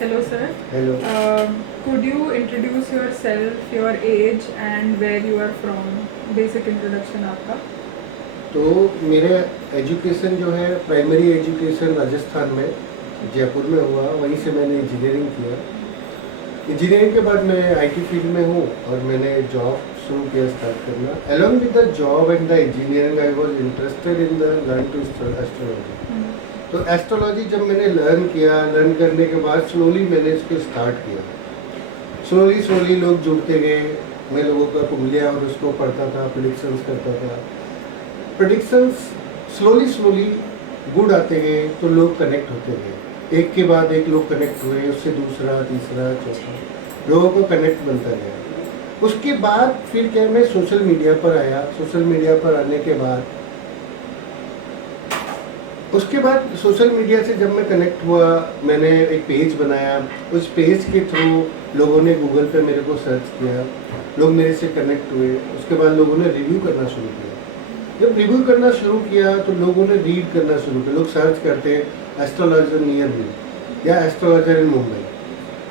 Hello, sir. Hello. Could you introduce yourself, your age, and where you are from? Basic introduction आपका. तो मेरा education जो है primary education Rajasthan में जयपुर में हुआ, वहीं से मैंने इंजीनियरिंग किया। इंजीनियरिंग के बाद मैं आईटी फील्ड में हूँ और मैंने जॉब शुरू किया स्टार्ट करना। Along with the job and the engineering I was interested in the learn to astrology. तो एस्ट्रोलॉजी जब मैंने लर्न करने के बाद स्लोली मैंने इसको स्टार्ट किया। स्लोली लोग जुड़ते गए, मैं लोगों का कुंडलियाँ और उसको पढ़ता था, प्रेडिक्शंस करता था। प्रेडिक्शंस स्लोली गुड आते गए तो लोग कनेक्ट होते गए, एक के बाद एक लोग कनेक्ट हुए, उससे दूसरा, तीसरा, चौथा, लोगों को कनेक्ट बनता गया। उसके बाद फिर क्या, मैं सोशल मीडिया पर आया। सोशल मीडिया पर आने के बाद उसके बाद सोशल मीडिया से जब मैं कनेक्ट हुआ, मैंने एक पेज बनाया। उस पेज के थ्रू लोगों ने गूगल पे मेरे को सर्च किया, लोग मेरे से कनेक्ट हुए। उसके बाद लोगों ने रिव्यू करना शुरू किया। जब रिव्यू करना शुरू किया तो लोगों ने रीड करना शुरू किया। लोग सर्च करते हैं एस्ट्रोलॉजर नियर मी या एस्ट्रोलॉजर इन मुंबई।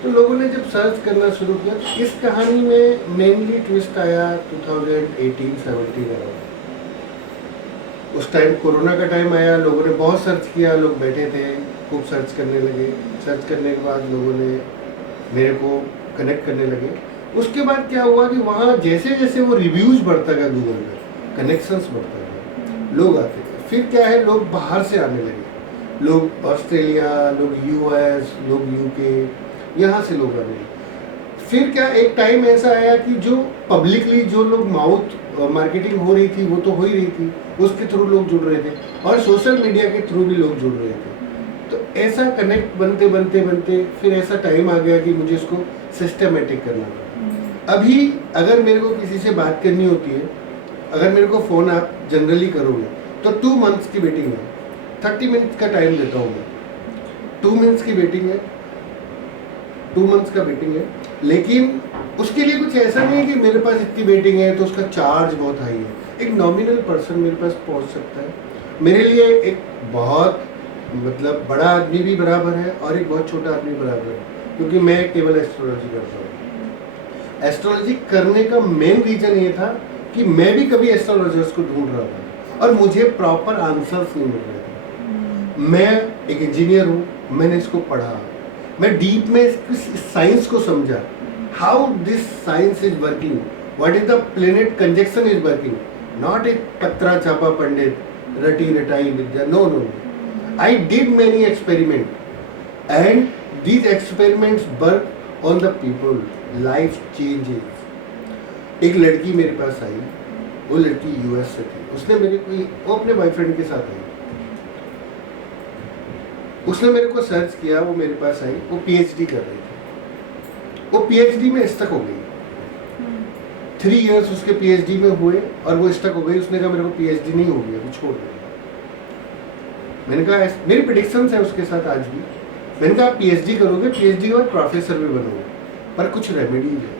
तो लोगों ने जब सर्च करना शुरू किया तो इस कहानी में मेनली ट्विस्ट आया 2018-17 अराउंड। उस टाइम कोरोना का टाइम आया, लोगों ने बहुत सर्च किया, लोग बैठे थे, खूब सर्च करने लगे। सर्च करने के बाद लोगों ने मेरे को कनेक्ट करने लगे। उसके बाद क्या हुआ कि वहाँ जैसे जैसे वो रिव्यूज़ बढ़ता गया गूगल पे, कनेक्शंस बढ़ता गया, लोग आते थे। फिर क्या है, लोग बाहर से आने लगे, लोग ऑस्ट्रेलिया, लोग यूएस, लोग यूके, यहाँ से लोग आने लगे। फिर क्या, एक टाइम ऐसा आया कि जो पब्लिकली जो लोग माउथ मार्केटिंग हो रही थी वो तो हो ही रही थी, उसके थ्रू लोग जुड़ रहे थे और सोशल मीडिया के थ्रू भी लोग जुड़ रहे थे। तो ऐसा कनेक्ट बनते बनते बनते फिर ऐसा टाइम आ गया कि मुझे इसको सिस्टमेटिक करना पड़ा। अभी अगर मेरे को किसी से बात करनी होती है, अगर मेरे को फ़ोन आप जनरली करोगे तो 2 मंथ्स की वेटिंग है, 30 मिनट्स का टाइम देता हूँ मैं। 2 मिनट्स की वेटिंग है, 2 मंथ्स का वेटिंग है। लेकिन उसके लिए कुछ ऐसा नहीं है कि मेरे पास इतनी वेटिंग है तो उसका चार्ज बहुत हाई है। एक नॉमिनल पर्सन मेरे पास पहुंच सकता है। मेरे लिए एक बहुत मतलब बड़ा आदमी भी बराबर है और एक बहुत छोटा आदमी बराबर है, क्योंकि मैं केवल एस्ट्रोलॉजी करता हूँ। एस्ट्रोलॉजी करने का मेन रीज़न ये था कि मैं भी कभी एस्ट्रोलॉजर्स को ढूंढ रहा था और मुझे प्रॉपर आंसर्स नहीं मिल रहे थे। मैं एक इंजीनियर हूँ, मैंने इसको पढ़ा, मैं डीप में इस साइंस को समझा, how this science is working, what is the planet conjunction is working, not एक पत्रा छापा पंडित रटी रटाई विद्या। No no, I did many experiment and these experiments work on the people, life changes. एक लड़की मेरे पास आई, वो लड़की यूएस से थी, उसने मेरे को, वो अपने बॉयफ्रेंड के साथ आई, उसने मेरे को सर्च किया, वो मेरे पास आई, वो पीएचडी कर रही थी। वो पीएचडी में स्टक हो गई, 3 इयर्स उसके पीएचडी में हुए और वो स्टक हो गई। उसने कहा मेरे को पीएचडी नहीं होगी, अभी छोड़ दे। मैंने कहा, मेरी प्रेडिक्शंस है उसके साथ आज भी, मैंने कहा आप पीएचडी करोगे, पीएचडी और प्रोफेसर भी बनोगे, पर कुछ रेमेडीज है,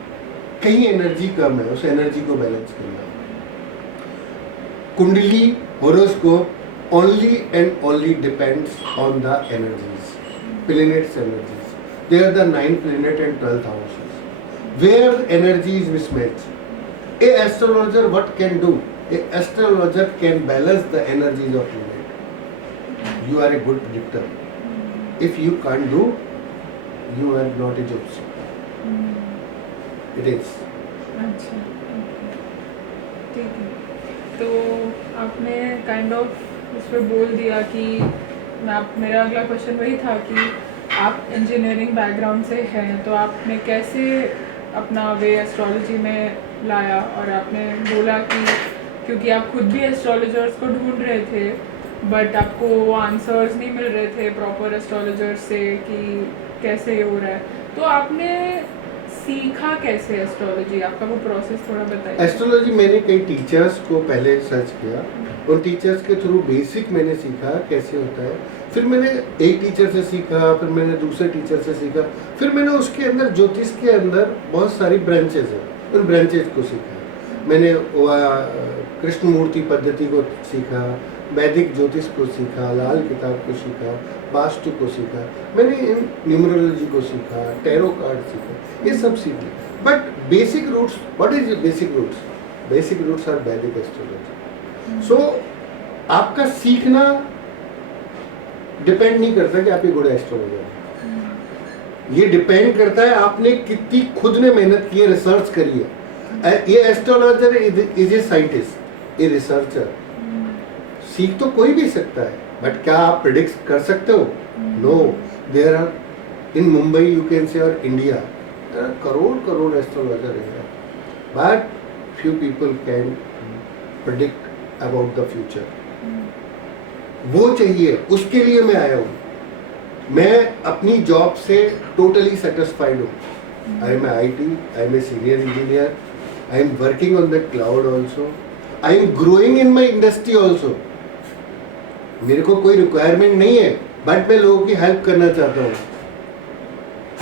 कहीं एनर्जी कम है, उस एनर्जी को बैलेंस करना। कुंडली horoscope only and only depends on the energies, planets energies. They are the 9 planet and 12 houses. Where energy is mismatched, a astrologer what can do? A astrologer can balance the energies of planet. You are a good predictor. If you can't do, you are not a jyotish. It is. अच्छा, ठीक है। तो आपने kind of उस पर बोल दिया कि मेरा अगला क्वेश्चन वही था कि आप इंजीनियरिंग बैकग्राउंड से हैं, तो आपने कैसे अपना वे एस्ट्रोलॉजी में लाया? और आपने बोला कि क्योंकि आप खुद भी एस्ट्रोलॉजर्स को ढूंढ रहे थे बट आपको वो आंसर्स नहीं मिल रहे थे प्रॉपर एस्ट्रोलॉजर्स से कि कैसे ये हो रहा है, तो आपने सीखा कैसे एस्ट्रोलॉजी? आपका वो प्रोसेस थोड़ा बताइए। एस्ट्रोलॉजी मैंने कई टीचर्स को पहले सर्च किया, उन टीचर्स के थ्रू बेसिक मैंने सीखा कैसे होता है। फिर मैंने एक टीचर से सीखा, फिर मैंने दूसरे टीचर से सीखा, फिर मैंने उसके अंदर ज्योतिष के अंदर बहुत सारी ब्रांचेज हैं, उन ब्रांचेज को सीखा। मैंने कृष्ण मूर्ति पद्धति को सीखा, वैदिक ज्योतिष को सीखा, लाल किताब को सीखा, वास्तु को सीखा, मैंने न्यूमरोलॉजी को सीखा, टैरो कार्ड सीखा, ये सब सीख लिया। But basic roots, what is basic roots? Basic roots are Vedic astrology. So आपका सीखना डिपेंड नहीं करता कि आप एक गुड एस्ट्रोलॉजर हैं, ये डिपेंड करता है आपने कितनी खुद ने मेहनत की है, रिसर्च करी है। ये astrologer is a scientist, a researcher. सीख तो कोई भी सकता है, बट क्या आप प्रिडिक्ट कर सकते हो? No. There are in Mumbai, you can say, और इंडिया, करोड़ करोड़ एस्ट्रोलॉजर है, but few people can predict about the future. वो चाहिए, उसके लिए मैं आया हूँ। मैं अपनी जॉब से टोटली सेटिस्फाइड हूँ। I am IT, I am a senior engineer, I am working on the cloud also, I am growing in my industry also. मेरे को कोई रिक्वायरमेंट नहीं है, बट मैं लोगों की हेल्प करना चाहता हूँ।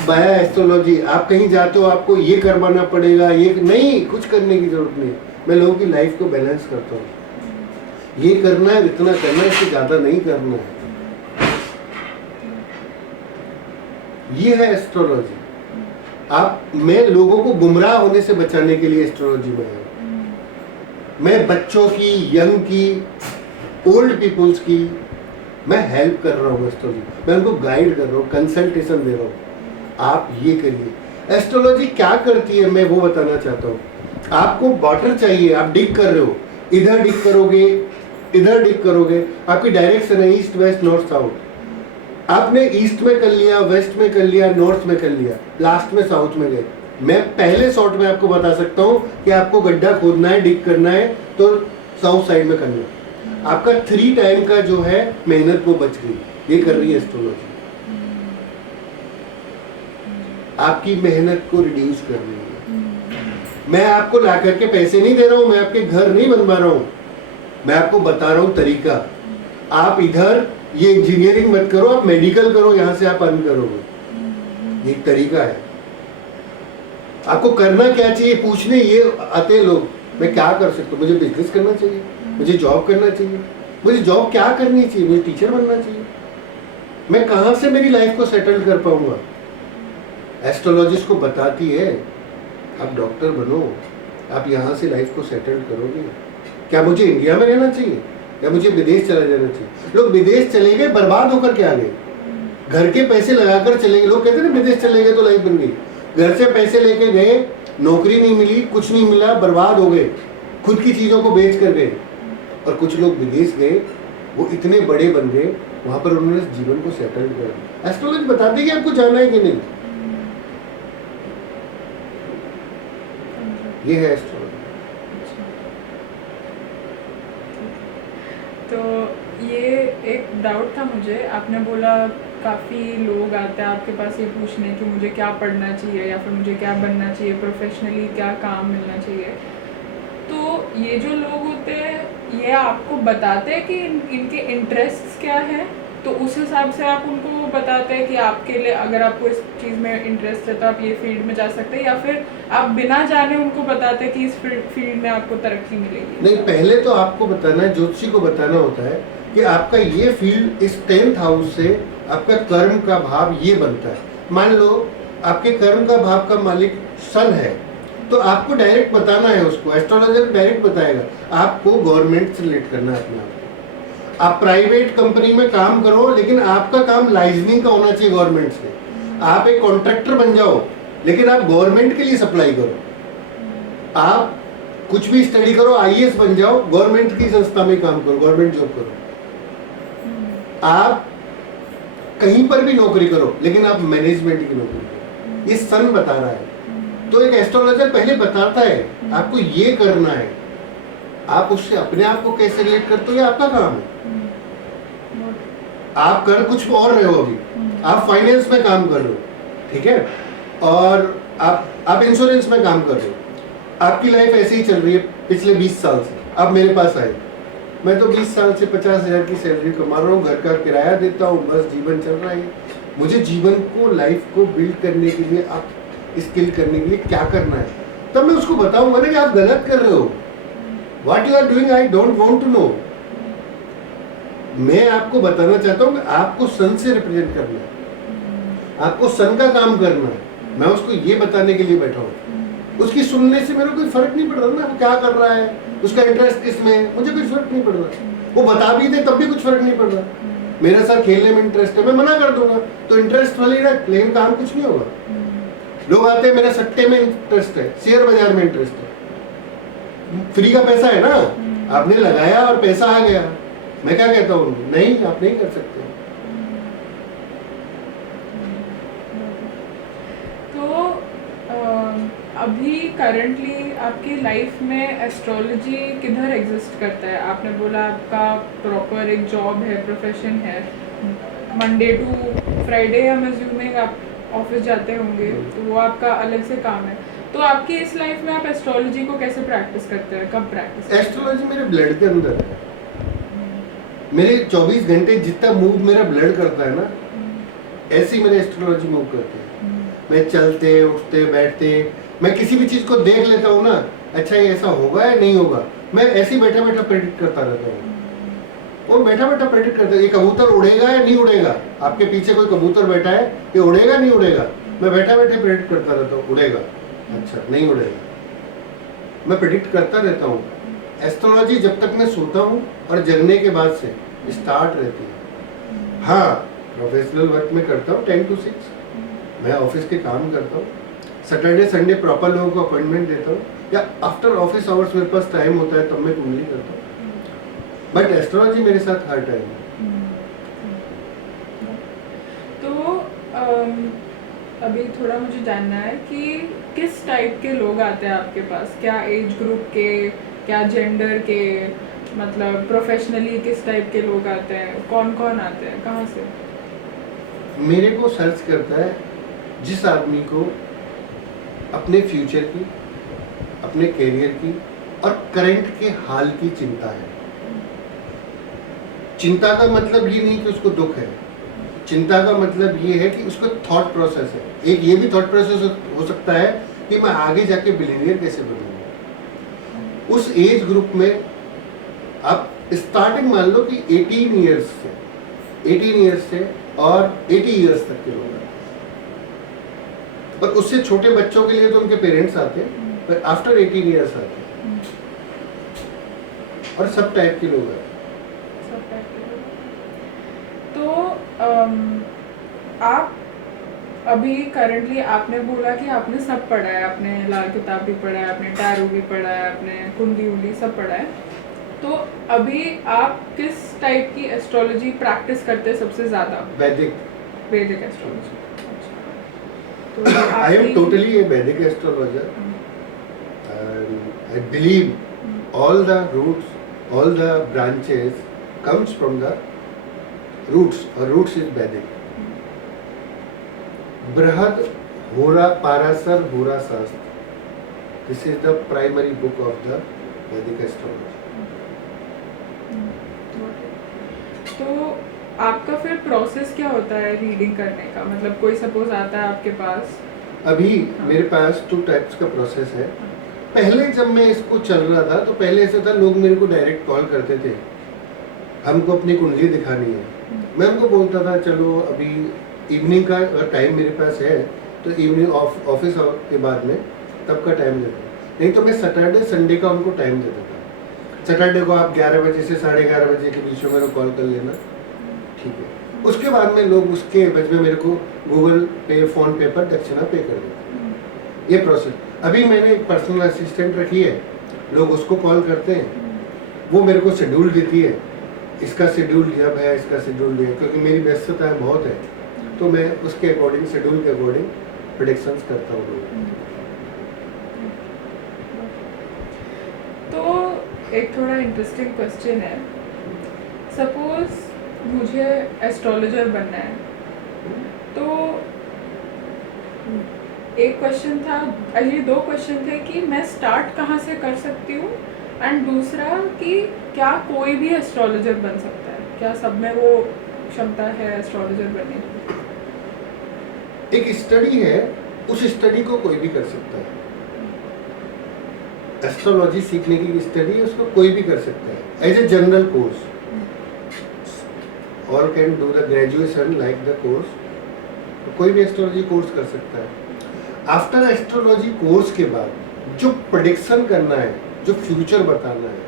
बाया एस्ट्रोलॉजी, आप कहीं जाते हो आपको ये करवाना पड़ेगा, ये नहीं, कुछ करने की जरूरत नहीं। मैं लोगों की लाइफ को बैलेंस करता हूँ, ये करना है, इतना करना है, इससे ज़्यादा नहीं करना है। ये है एस्ट्रोलॉजी। मैं लोगों को गुमराह होने से बचाने के लिए एस्ट्रोलॉजी में हूँ। मैं बच्चों की, यंग की, ओल्ड पीपल्स की मैं हेल्प कर रहा हूँ एस्ट्रोलॉजी। मैं उनको गाइड कर रहा हूँ, कंसल्टेशन दे रहा हूँ, आप ये करिए। एस्ट्रोलॉजी क्या करती है मैं वो बताना चाहता हूँ। आपको वाटर चाहिए, आप डिग कर रहे हो, इधर डिग करोगे, इधर डिग करोगे, आपकी डायरेक्शन है ईस्ट वेस्ट नॉर्थ साउथ। आपने ईस्ट में कर लिया, वेस्ट में कर लिया, नॉर्थ में कर लिया, लास्ट में साउथ में गए। मैं पहले शॉट में आपको बता सकता हूँ कि आपको गड्ढा खोदना है, डिग करना है तो साउथ साइड में करना है। आपका 3 टाइम का जो है मेहनत वो बच गई। ये कर रही है एस्ट्रोलॉजी, आपकी मेहनत को रिड्यूस कर रही है। मैं आपको ला करके पैसे नहीं दे रहा हूं, मैं आपके घर नहीं बनवा रहा हूं, मैं आपको बता रहा हूं तरीका। आप इधर ये इंजीनियरिंग मत करो, आप मेडिकल करो, यहां से आप अर्न करोगे। ये एक तरीका है। आपको करना क्या चाहिए पूछने ये आते लोग, मैं क्या कर सकता हूँ? मुझे बिजनेस करना चाहिए, मुझे जॉब करना चाहिए, मुझे जॉब क्या करनी चाहिए, मुझे टीचर बनना चाहिए, मैं कहां से मेरी लाइफ को सेटल कर पाऊंगा? एस्ट्रोलॉजिस्ट को बताती है आप डॉक्टर बनो, आप यहाँ से लाइफ को सेटल करोगे। क्या मुझे इंडिया में रहना चाहिए या मुझे विदेश चला जाना चाहिए? लोग विदेश चले गए, बर्बाद होकर के आ गए, घर के पैसे लगाकर चले गए। लोग कहते हैं ना विदेश चले गए तो लाइफ बन गई। घर से पैसे लेके गए, नौकरी नहीं मिली, कुछ नहीं मिला, बर्बाद हो गए, खुद की चीज़ों को बेच कर गए। और कुछ लोग विदेश गए, वो इतने बड़े बन गए, वहाँ पर उन्होंने जीवन को सेटल कर दिया। एस्ट्रोलॉजी बताती है कि आपको जाना है कि नहीं। ये है एस्ट्रोलॉजी। तो ये एक डाउट था मुझे, आपने बोला काफ़ी लोग आते हैं आपके पास ये पूछने कि मुझे क्या पढ़ना चाहिए या फिर मुझे क्या बनना चाहिए, प्रोफेशनली क्या काम मिलना चाहिए। तो ये जो लोग होते हैं ये आपको बताते हैं कि इनके इंटरेस्ट्स क्या हैं, तो उस हिसाब से आप उनको बताते हैं कि आपके लिए अगर आपको इस चीज़ में इंटरेस्ट है तो आप ये फील्ड में जा सकते हैं, या फिर आप बिना जाने उनको बताते हैं कि इस फील्ड में आपको तरक्की मिलेगी? नहीं, पहले तो आपको बताना है, ज्योतिषी को बताना होता है कि आपका ये फील्ड इस 10th हाउस से आपका कर्म का भाव ये बनता है। मान लो आपके कर्म का भाव का मालिक सन है, तो आपको डायरेक्ट बताना है उसको। एस्ट्रोलॉजर डायरेक्ट बताएगा आपको गवर्नमेंट से रिलेट करना है अपने आप। आप प्राइवेट कंपनी में काम करो, लेकिन आपका काम लाइजनिंग का होना चाहिए गवर्नमेंट से। आप एक कॉन्ट्रैक्टर बन जाओ, लेकिन आप गवर्नमेंट के लिए सप्लाई करो। आप कुछ भी स्टडी करो, IAS बन जाओ, गवर्नमेंट की संस्था में काम करो, गवर्नमेंट जॉब करो। आप कहीं पर भी नौकरी करो, लेकिन आप मैनेजमेंट की नौकरी करो। ये सन बता रहा है। तो एक एस्ट्रोलॉजर पहले बताता है आपको ये करना है। आप उससे अपने आप को कैसे रिलेट करते हो, ये आपका काम है। आप कर कुछ और रहे हो, अभी आप फाइनेंस में काम कर रहे हो, ठीक है, और आप इंश्योरेंस में काम कर रहे हो। आपकी लाइफ ऐसे ही चल रही है पिछले 20 साल से। आप मेरे पास आए, मैं तो 20 साल से 50,000 की सैलरी कमा रहा हूँ, घर का किराया देता हूँ, बस जीवन चल रहा है। मुझे जीवन को, लाइफ को बिल्ड करने के लिए, आप स्किल करने के लिए क्या करना है, तब मैं उसको बताऊंगा ना कि आप गलत कर रहे हो। What you are doing, I don't want to know. मैं आपको बताना चाहता हूँ कि आपको सन से रिप्रेजेंट करना है, आपको सन का काम करना है। मैं उसको ये बताने के लिए बैठा हूँ। उसकी सुनने से मेरे को कोई फर्क नहीं पड़ रहा ना, वो क्या कर रहा है, उसका इंटरेस्ट किस में है, मुझे कोई फर्क नहीं पड़ रहा। वो बता भी दे तब भी कुछ फर्क नहीं पड़ रहा। मेरा सर खेलने में इंटरेस्ट है, मैं मना कर दूंगा, तो इंटरेस्ट वाली ना, लेकिन काम कुछ नहीं होगा। लोग आते हैं, मेरा सट्टे में इंटरेस्ट है, शेयर बाजार में इंटरेस्ट है, फ्री का पैसा है ना, आपने लगाया और पैसा आ गया। मैं क्या कहता हूँ, नहीं आप नहीं कर सकते। तो अभी करंटली आपकी लाइफ में एस्ट्रोलॉजी किधर एग्जिस्ट करता है? आपने बोला आपका प्रॉपर एक जॉब है, प्रोफेशन है, मंडे टू फ्राइडे हम अज्यूमिंग आप ऑफिस जाते होंगे, तो वो आपका अलग से काम है। तो आपकी इस लाइफ में आप एस्ट्रोलॉजी को कैसे प्रैक्टिस करते हैं, कब प्रैक्टिस? एस्ट्रोलॉजी मेरे ब्लड के अंदर है। मेरे 24 घंटे जितना मूव मेरा ब्लड करता है ना, ऐसी मेरी एस्ट्रोलॉजी मूव करती है। मैं चलते उठते बैठते, मैं किसी भी चीज को देख लेता हूँ ना, अच्छा ये ऐसा होगा या नहीं होगा, मैं ऐसे ही बैठा बैठा प्रेडिक्ट करता रहता हूँ। वो बैठा बैठा प्रेडिक्ट करता है, ये कबूतर उड़ेगा या नहीं उड़ेगा, आपके पीछे कोई कबूतर बैठा है, ये उड़ेगा नहीं उड़ेगा, मैं बैठा बैठे प्रेडिक्ट करता रहता हूँ, उड़ेगा, अच्छा नहीं उड़ेगा, मैं प्रेडिक्ट करता रहता हूँ। एस्ट्रोलॉजी जब तक मैं सोता हूँ और जगने के बाद से स्टार्ट रहती है। हाँ, प्रोफेशनल वर्क में करता हूँ 10 to 6, मैं ऑफिस के काम करता हूँ, सैटरडे संडे प्रॉपर लोगों को अपॉइंटमेंट देता हूँ, या आफ्टर ऑफिस आवर्स मेरे पास टाइम होता है तब मैं कुंडली करता हूँ। बट एस्ट्रोलॉजी मेरे साथ हर टाइम है। तो अभी थोड़ा मुझे जानना है कि किस टाइप के लोग आते हैं आपके पास, क्या एज ग्रुप के, क्या जेंडर के, मतलब प्रोफेशनली किस टाइप के लोग आते हैं, कौन कौन आते हैं, कहाँ से? मेरे को सर्च करता है जिस आदमी को अपने फ्यूचर की, अपने करियर की और करंट के हाल की चिंता है। चिंता का मतलब ये नहीं कि उसको दुख है, चिंता का मतलब ये है कि उसका थॉट प्रोसेस है। एक ये भी थॉट प्रोसेस हो सकता है कि मैं आगे जाके बिलियनियर कैसे बनूंगा। उस एज ग्रुप में आप स्टार्टिंग मान लो कि 18 ईयर्स से और 80 ईयर्स तक के लोग हैं, और उससे छोटे बच्चों के लिए तो उनके पेरेंट्स आते हैं, पर आफ्टर 18 ईयर्स आते हैं, और सब टाइप के लोग हैं। तो आप अभी करंटली आपने बोला कि आपने सब पढ़ा है, आपने लाल किताब भी पढ़ा है, आपने टैरो भी पढ़ा है, आपने कुंडली उंडली सब पढ़ा है, तो अभी आप किस टाइप की एस्ट्रोलॉजी प्रैक्टिस करते हैं सबसे ज़्यादा? वैदिक एस्ट्रोलॉजी। तो I am totally a Vedic astrologer, and I believe all the roots, all the branches comes from the roots, or roots is Vedic. Brihad Hora Parasar Hora Shastra. This is the primary book of the Vedic astrology. तो आपका फिर process क्या होता है reading करने का? मतलब कोई सपोज आता है आपके पास, अभी मेरे पास 2 टाइप्स का प्रोसेस है। पहले जब मैं इसको चल रहा था तो पहले ऐसा था, लोग मेरे को डायरेक्ट कॉल करते थे, हमको अपनी कुंडली दिखानी है। मैं उनको बोलता था चलो अभी इवनिंग का टाइम मेरे पास है तो इवनिंग ऑफिस के बाद में तब का टाइम देता, नहीं तो मैं सैटरडे संडे का उनको टाइम देता था। सैटरडे को आप 11 बजे से 11:30 बजे के बीच में मेरे को कॉल कर लेना, ठीक है। उसके बाद में लोग उसके एवज में मेरे को गूगल पे, फोन पे पर दक्षिणा पे कर देते। ये प्रोसेस। अभी मैंने एक पर्सनल असिस्टेंट रखी है, लोग उसको कॉल करते हैं, वो मेरे को शेड्यूल देती है, इसका शेड्यूल जब है, इसका शेड्यूल दिया, क्योंकि मेरी व्यस्तता बहुत है, तो मैं उसके अकॉर्डिंग, शेड्यूल के अकॉर्डिंग प्रेडिक्शंस करता हूँ। तो एक थोड़ा इंटरेस्टिंग क्वेश्चन है, सपोज मुझे एस्ट्रोलॉजर बनना है, तो एक क्वेश्चन था, ये 2 क्वेश्चन थे कि मैं स्टार्ट कहाँ से कर सकती हूँ, एंड दूसरा कि क्या कोई भी एस्ट्रोलॉजर बन सकता है, क्या सब में वो क्षमता है एस्ट्रोलॉजर बनने की? एक स्टडी है, उस स्टडी को कोई भी कर सकता है। एस्ट्रोलॉजी सीखने की स्टडी है, उसको कोई भी कर सकता है as a general course. All can do the graduation like the course, कोई भी एस्ट्रोलॉजी कोर्स कर सकता है। आफ्टर एस्ट्रोलॉजी कोर्स के बाद जो प्रेडिक्शन करना है, जो फ्यूचर बताना है,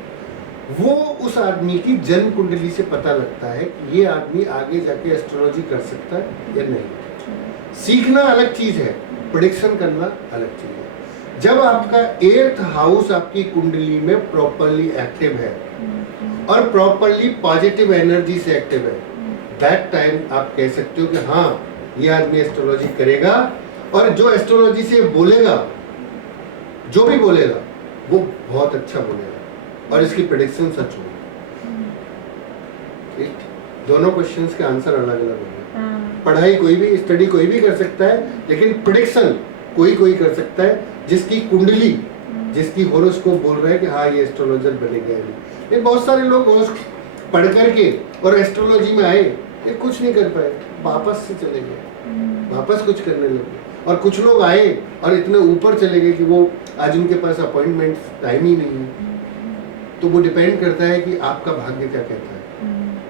वो उस आदमी की जन्म कुंडली से पता लगता है कि ये आदमी आगे जाके एस्ट्रोलॉजी कर सकता है या नहीं। सीखना अलग चीज है, प्रेडिक्शन करना अलग चीज है। जब आपका 8th हाउस आपकी कुंडली में प्रॉपरली एक्टिव है और प्रॉपरली पॉजिटिव एनर्जी से एक्टिव है, दैट टाइम आप कह सकते हो कि हाँ ये आदमी एस्ट्रोलॉजी करेगा, और जो एस्ट्रोलॉजी से बोलेगा, जो भी बोलेगा वो बहुत अच्छा बोलेगा और इसकी प्रेडिक्शन सच होगी। ठीक, दोनों क्वेश्चंस के आंसर अलग अलग होंगे। पढ़ाई कोई भी, स्टडी कोई भी कर सकता है, लेकिन प्रेडिक्शन कोई कर सकता है जिसकी कुंडली, जिसकी होरोस्कोप बोल रहा है कि हाँ ये एस्ट्रोलॉजर बनेगा। ये बहुत सारे लोग होरोस्कोप पढ़ करके और एस्ट्रोलॉजी में आए, ये कुछ नहीं कर पाए, वापस से चले गए, वापस कुछ करने लगे। और कुछ लोग आए और इतने ऊपर चले गए कि वो आज उनके पास अपॉइंटमेंट टाइम ही नहीं है। तो वो डिपेंड करता है कि आपका भाग्य क्या कहता है,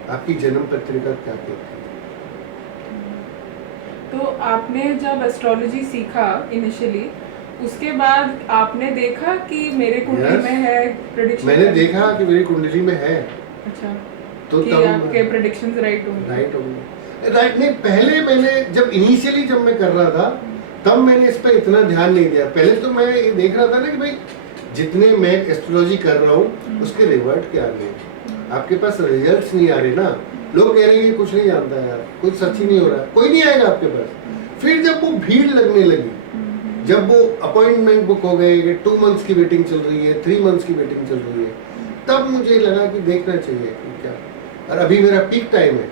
आपकी जन्म पत्रिका क्या कहती है। तो आपने जब एस्ट्रोलॉजी सीखा इनिशियली, उसके बाद आपने देखा कि मेरे कुंडली Yes. में है प्रेडिक्शन? मैंने देखा कि मेरी कुंडली में है, अच्छा, तो कि तब आपके प्रेडिक्शंस राइट होंगे। राइट होंगे। राइट नहीं, पहले मैंने जब इनिशियली जब मैं कर रहा था तब मैंने इस पर इतना ध्यान नहीं दिया। पहले तो मैं ये देख रहा था ना कि भाई जितने मैं एस्ट्रोलॉजी कर रहा हूँ उसके रिवर्ट क्या आ रहे हैं, आपके पास रिजल्ट्स नहीं आ रहे ना। लोग कह रहे हैं कुछ नहीं जानता यार, कुछ सच ही नहीं हो रहा, कोई नहीं आएगा आपके पास। फिर जब वो भीड़ लगने लगी, जब वो अपॉइंटमेंट बुक हो गए, 2 मंथ्स की वेटिंग चल रही है, 3 मंथ्स की वेटिंग चल रही है, तब मुझे लगा कि देखना चाहिए कि क्या। और अभी मेरा पीक टाइम है,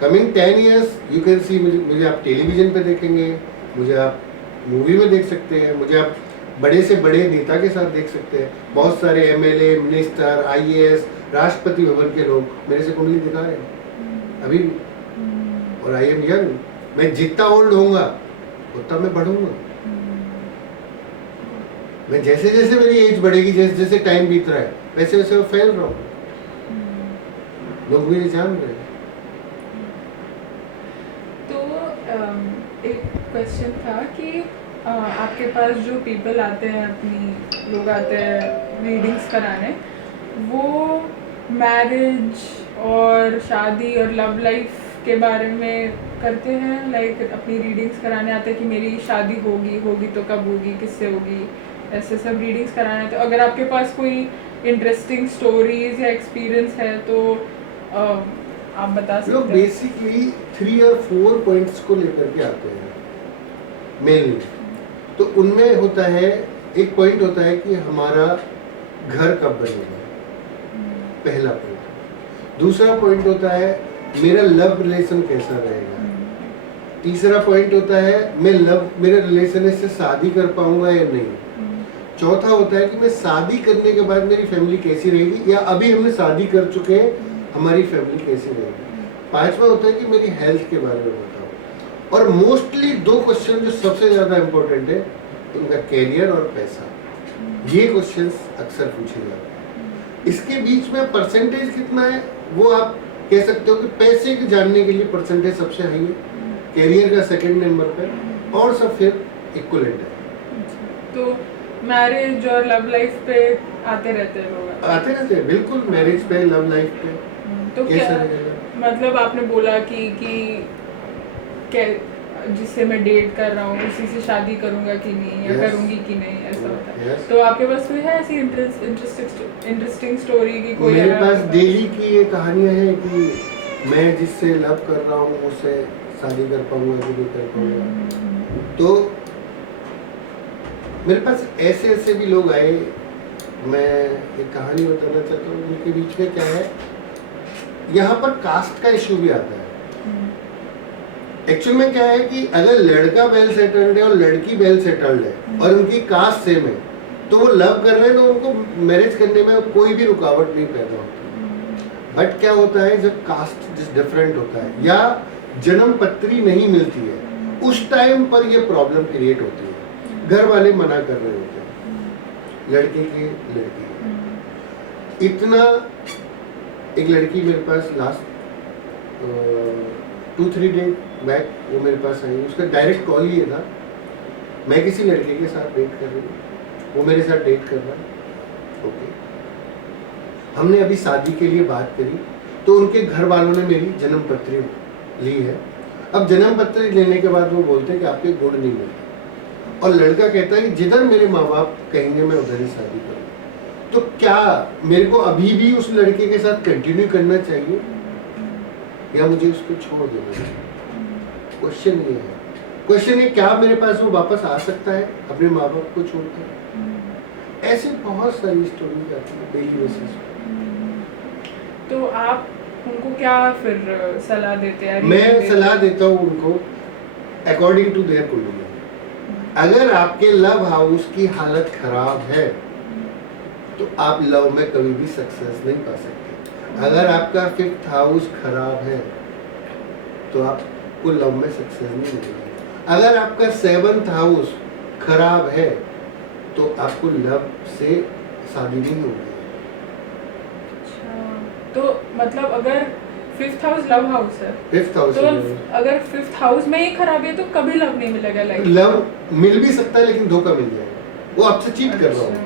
coming 10 years you can see, मुझे आप टेलीविजन पे देखेंगे, मुझे आप मूवी में देख सकते हैं, मुझे आप बड़े से बड़े नेता के साथ देख सकते हैं। बहुत सारे MLA, minister, IAS, Rashtrapati Bhavan के लोग मेरे से कुंडली दिखा रहे हैं अभी भी। और आई एम यंग, मैं जितना ओल्ड होऊंगा उतना मैं बढ़ूंगा। मैं जैसे जैसे मेरी एज बढ़ेगी, जैसे जैसे टाइम बीत रहा है, वैसे वैसे मैं फैल रहा हूँ, लोग मुझे जान रहे हैं। तो एक क्वेश्चन था कि आपके पास जो पीपल आते हैं, अपनी लोग आते हैं रीडिंग्स कराने, वो मैरिज और शादी और लव लाइफ के बारे में करते हैं, लाइक अपनी रीडिंग्स कराने आते हैं कि मेरी शादी होगी तो कब होगी, किससे होगी, ऐसे सब रीडिंग्स कराने। तो अगर आपके पास कोई इंटरेस्टिंग स्टोरीज या एक्सपीरियंस है तो आप बता सकते लोग हैं। बेसिकली 3 और 4 पॉइंट्स को लेकर के आते हैं मेनली। तो उनमें होता है, एक पॉइंट होता है कि हमारा घर कब बनेगा, पहला पॉइंट। दूसरा पॉइंट होता है मेरा लव रिलेशन कैसा रहेगा। तीसरा पॉइंट होता है मेरे रिलेशन से शादी कर पाऊंगा या नहीं। चौथा होता है कि मैं शादी करने के बाद मेरी फैमिली कैसी रहेगी, या अभी हमने शादी कर चुके हैं हमारी फैमिली कैसी रहेगी। पांचवा होता है कि मेरी हेल्थ के बारे में बताओ। और मोस्टली 2 क्वेश्चन जो सबसे ज्यादा इंपॉर्टेंट है, उनका कैरियर और पैसा। ये क्वेश्चंस अक्सर पूछे जाते हैं। इसके बीच में परसेंटेज कितना है वो आप कह सकते हो कि पैसे के जानने के लिए परसेंटेज सबसे हाई है, कैरियर का सेकंड नंबर पे, और सब फिर इक्वलेंट है। तो मैरिज और लव लाइफ पे आते रहते हैं लोग? आते रहते हैं बिल्कुल, मैरिज पे, लव लाइफ पे। तो क्या कैसा रहेगा? मतलब आपने बोला कि जिससे मैं डेट कर रहा हूँ उसी से शादी करूंगा कि नहीं, या Yes. करूंगी कि नहीं, ऐसा होता है। Yes. तो आपके पास कोई है ऐसी इंटरेस्टिंग स्टोरी की कोई? मेरे है पास आपके डेली की ये कहानियां हैं कि मैं जिससे लव कर रहा हूँ उससे शादी कर पाऊंगा कि नहीं कर पाऊंगा। तो मेरे पास ऐसे ऐसे भी लोग आए, मैं एक कहानी बताना चाहता हूँ। उनके बीच में क्या है, यहाँ पर कास्ट का इशू भी आता है। एक्चुअल में क्या है कि अगर लड़का वेल सेटल्ड है और लड़की वेल सेटल्ड है और उनकी कास्ट सेम है, तो वो लव कर रहे हैं तो उनको मैरिज करने में कोई भी रुकावट नहीं पैदा होती। बट क्या होता है, जब कास्ट डिफरेंट होता है या जन्म पत्री नहीं मिलती है, उस टाइम पर ये प्रॉब्लम क्रिएट होती है। घर वाले मना कर रहे होते हैं लड़के के लड़की। इतना, एक लड़की मेरे पास लास्ट 2-3 डे बैक वो मेरे पास आई, उसका डायरेक्ट कॉल ही था, मैं किसी लड़के के साथ डेट कर रही हूँ, वो मेरे साथ डेट कर रहा है, ओके। हमने अभी शादी के लिए बात करी, तो उनके घर वालों ने मेरी जन्म पत्री ली है। अब जन्म पत्री लेने के बाद वो बोलते हैं कि आपके गुण नहीं मिलते, और लड़का कहता है कि जिधर मेरे माँ बाप कहेंगे मैं उधर ही शादी करूँ। तो क्या मेरे को अभी भी उस लड़के के साथ कंटिन्यू करना चाहिए या मुझे उसको छोड़ देना चाहिए? क्वेश्चन ये है। क्वेश्चन है, क्या मेरे पास वो वापस आ सकता है अपने माँ बाप को छोड़कर? ऐसे बहुत सारी स्टोरी आती है डेली बेसिस पे। तो आप उनको क्या फिर सलाह देते हैं? मैं सलाह देता हूँ उनको अकॉर्डिंग टू देयर कुंडली। अगर आपके लव हाउस की हालत खराब है तो आप लव में कभी भी सक्सेस नहीं पा सकते। अगर आपका 5th हाउस खराब है तो आपको लव में सक्सेस नहीं मिलेगी। अगर आपका 7th हाउस खराब है तो आपको लव से शादी नहीं होगी। तो मतलब अगर 5th हाउस लव हाउस है, 5th हाउस तो अगर 5th हाउस में ही खराब है तो कभी लव नहीं मिलेगा लाइफ। लव मिल भी सकता है लेकिन धोखा मिल जाएगा, वो आपसे चीट कर रहा होगा।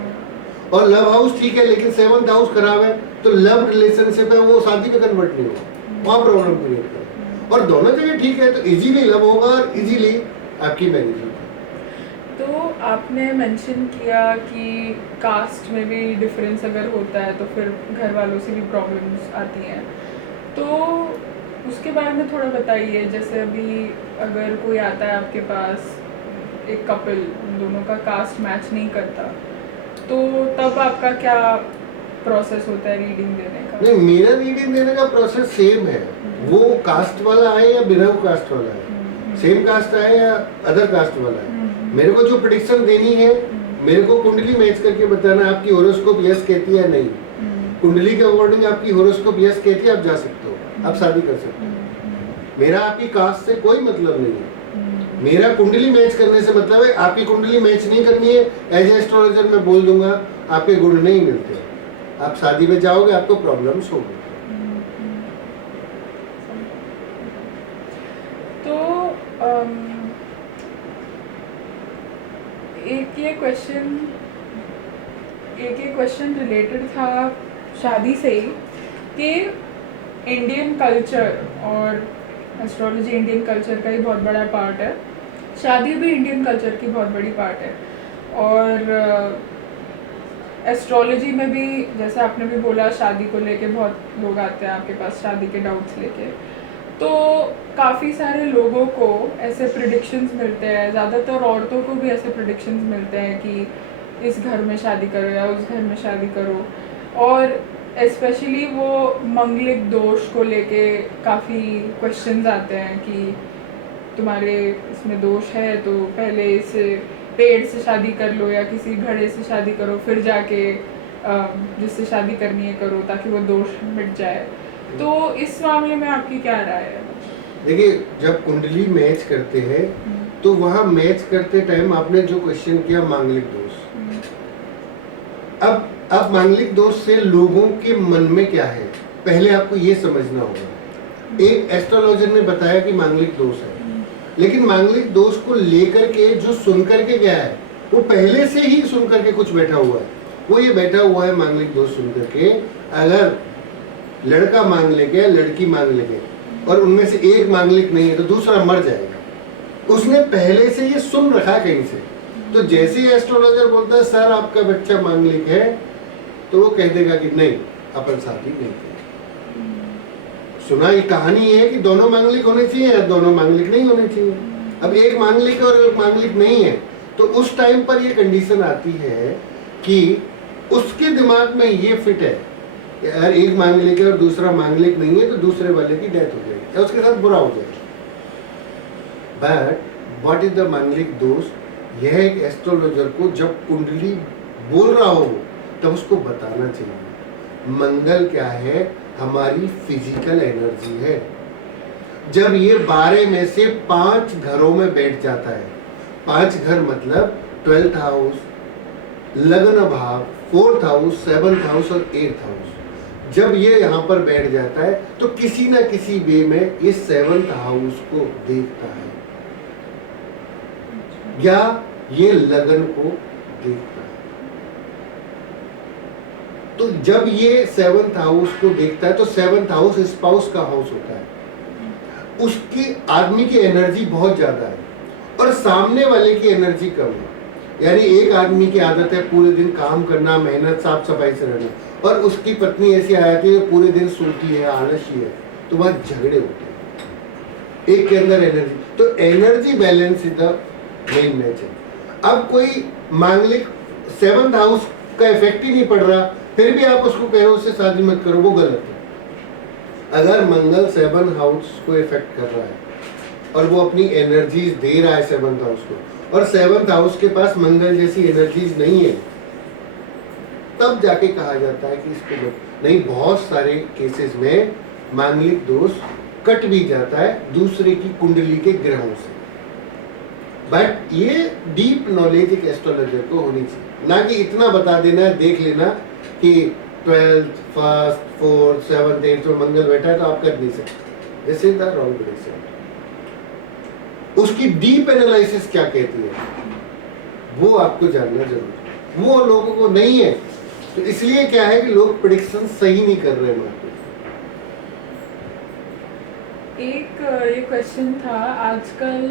और लव हाउस ठीक है लेकिन 7th हाउस खराब है तो लव रिलेशनशिप है वो शादी में कन्वर्ट नहीं होगा, वहाँ प्रॉब्लम क्रिएट करेगा। और दोनों जगह ठीक है तो इजीली लव होगा और इजीली आपकी मैरिज होगी। तो आपने मेंशन किया कि कास्ट में भी डिफरेंस अगर होता है तो फिर घर वालों से भी प्रॉब्लम्स आती हैं, तो उसके बारे में थोड़ा बताइए। जैसे अभी अगर कोई आता है आपके पास, एक कपल, उन दोनों का कास्ट मैच नहीं करता, तो तब आपका क्या प्रोसेस होता है रीडिंग देने का? नहीं, मेरा रीडिंग देने का प्रोसेस सेम है, वो कास्ट वाला है या बिना कास्ट वाला है, सेम कास्ट है या अदर कास्ट वाला है। मेरे को जो प्रेडिक्शन देनी है, मेरे को कुंडली मैच करके बताना आपकी होरोस्कोप यस कहती है नहीं, कुंडली के अकॉर्डिंग आपकी होरोस्कोप यस कहती है, आप जा सकते हो, आप शादी कर सकते हो। मेरा आपकी कास्ट से कोई मतलब नहीं है, मेरा कुंडली मैच करने से मतलब है। आपकी कुंडली मैच नहीं करनी है, एज एस्ट्रोलॉजर मैं बोल दूंगा आपके गुण नहीं मिलते, आप शादी में जाओगे आपको प्रॉब्लम्स होगी। तो एक ये क्वेश्चन रिलेटेड था शादी से ही कि इंडियन कल्चर और एस्ट्रोलॉजी इंडियन कल्चर का ही बहुत बड़ा पार्ट है, शादी भी इंडियन कल्चर की बहुत बड़ी पार्ट है। और एस्ट्रोलॉजी में भी जैसे आपने भी बोला, शादी को लेके बहुत लोग आते हैं आपके पास शादी के डाउट्स लेके, तो काफ़ी सारे लोगों को ऐसे प्रिडिक्शंस मिलते हैं, ज़्यादातर औरतों को भी ऐसे प्रिडिक्शंस मिलते हैं कि इस घर में शादी करो या उस घर में शादी करो। और स्पेशली वो मंगलिक दोष को लेके काफ़ी क्वेश्चंस आते हैं कि तुम्हारे इसमें दोष है तो पहले इस पेड़ से शादी कर लो या किसी घड़े से शादी करो, फिर जाके जिससे शादी करनी है करो ताकि वो दोष मिट जाए। तो इस मामले में आपकी क्या राय है? देखिए, जब कुंडली मैच करते हैं तो वहाँ मैच करते टाइम आपने जो क्वेश्चन किया मांगलिक दोष, अब मांगलिक दोष से लोगों के मन में क्या है पहले आपको ये समझना होगा। एक एस्ट्रोलॉजर ने बताया कि मांगलिक दोष है, लेकिन मांगलिक दोष को लेकर के जो सुन करके गया है वो पहले से ही सुन करके कुछ बैठा हुआ है। वो ये बैठा हुआ है मांगलिक दोष सुन करके, अगर लड़का मांग लेके लड़की मांग लेके और उनमें से एक मांगलिक नहीं है तो दूसरा मर जाएगा। उसने पहले से ये सुन रखा कहीं से। तो जैसे ही एस्ट्रोलॉजर बोलता है सर आपका बच्चा मांगलिक है, तो वो कह देगा कि नहीं अपन शादी नहीं करेंगे। सुना ये कहानी है कि दोनों मांगलिक होने चाहिए या दोनों मांगलिक नहीं होने चाहिए। अब एक मांगलिक और एक मांगलिक नहीं है तो उस टाइम पर ये कंडीशन आती है कि उसके दिमाग में ये फिट है कि अगर एक मांगलिक है और दूसरा मांगलिक नहीं है तो दूसरे वाले की डेथ हो जाएगी या उसके साथ बुरा हो जाएगा। बट व्हाट इज द मांगलिक दोष? यह एक एस्ट्रोलॉजर को जब कुंडली बोल रहा हो तब उसको बताना चाहिए। मंगल क्या है? हमारी फिजिकल एनर्जी है। जब ये 12 में से 5 घरों में बैठ जाता है, 5 घर मतलब 12th हाउस, लग्न भाव, 4th हाउस, 7th हाउस और 8th हाउस, जब ये यहाँ पर बैठ जाता है तो किसी ना किसी वे में ये 7th हाउस को देखता है या ये लगन को देखता है। तो जब ये 7th हाउस को देखता है तो 7th हाउस स्पाउस का हाउस होता है। उसकी आदमी की एनर्जी बहुत ज्यादा है और सामने वाले की एनर्जी कम है। यानी एक आदमी की आदत है पूरे दिन काम करना, मेहनत, साफ सफाई से रहना, और उसकी पत्नी ऐसी आ जाती है पूरे दिन सोती है, आलसी है, तो वह झगड़े होते हैं। एक के अंदर एनर्जी, तो energy balance is the main nature. अब कोई मांगलिक 7th हाउस का इफेक्ट ही नहीं पड़ रहा, फिर भी आप उसको कह रहे हो उससे शादी मत करो, वो गलत है। अगर मंगल 7th हाउस को इफेक्ट कर रहा है और वो अपनी एनर्जीज दे रहा है 7th हाउस को, और 7th हाउस के पास मंगल जैसी एनर्जीज नहीं है, तब जाके कहा जाता है कि इसको नहीं। बहुत सारे केसेस में मांगलिक दोष कट भी जाता है दूसरे की कुंडली के ग्रहों से। बट ये डीप नॉलेज एक एस्ट्रोलॉजर को होनी चाहिए, ना कि इतना बता देना, देख लेना कि 12th, 1st, 4th, 7th, 8th में मंगल बैठा है तो आप कर नहीं सकते। This is the wrong direction. उसकी डीप एनालिसिस क्या कहती है वो आपको जानना जरूरी है, वो लोगों को नहीं है। तो इसलिए क्या है कि लोग प्रेडिक्शन सही नहीं कर रहे हैं। एक ये क्वेश्चन था, आजकल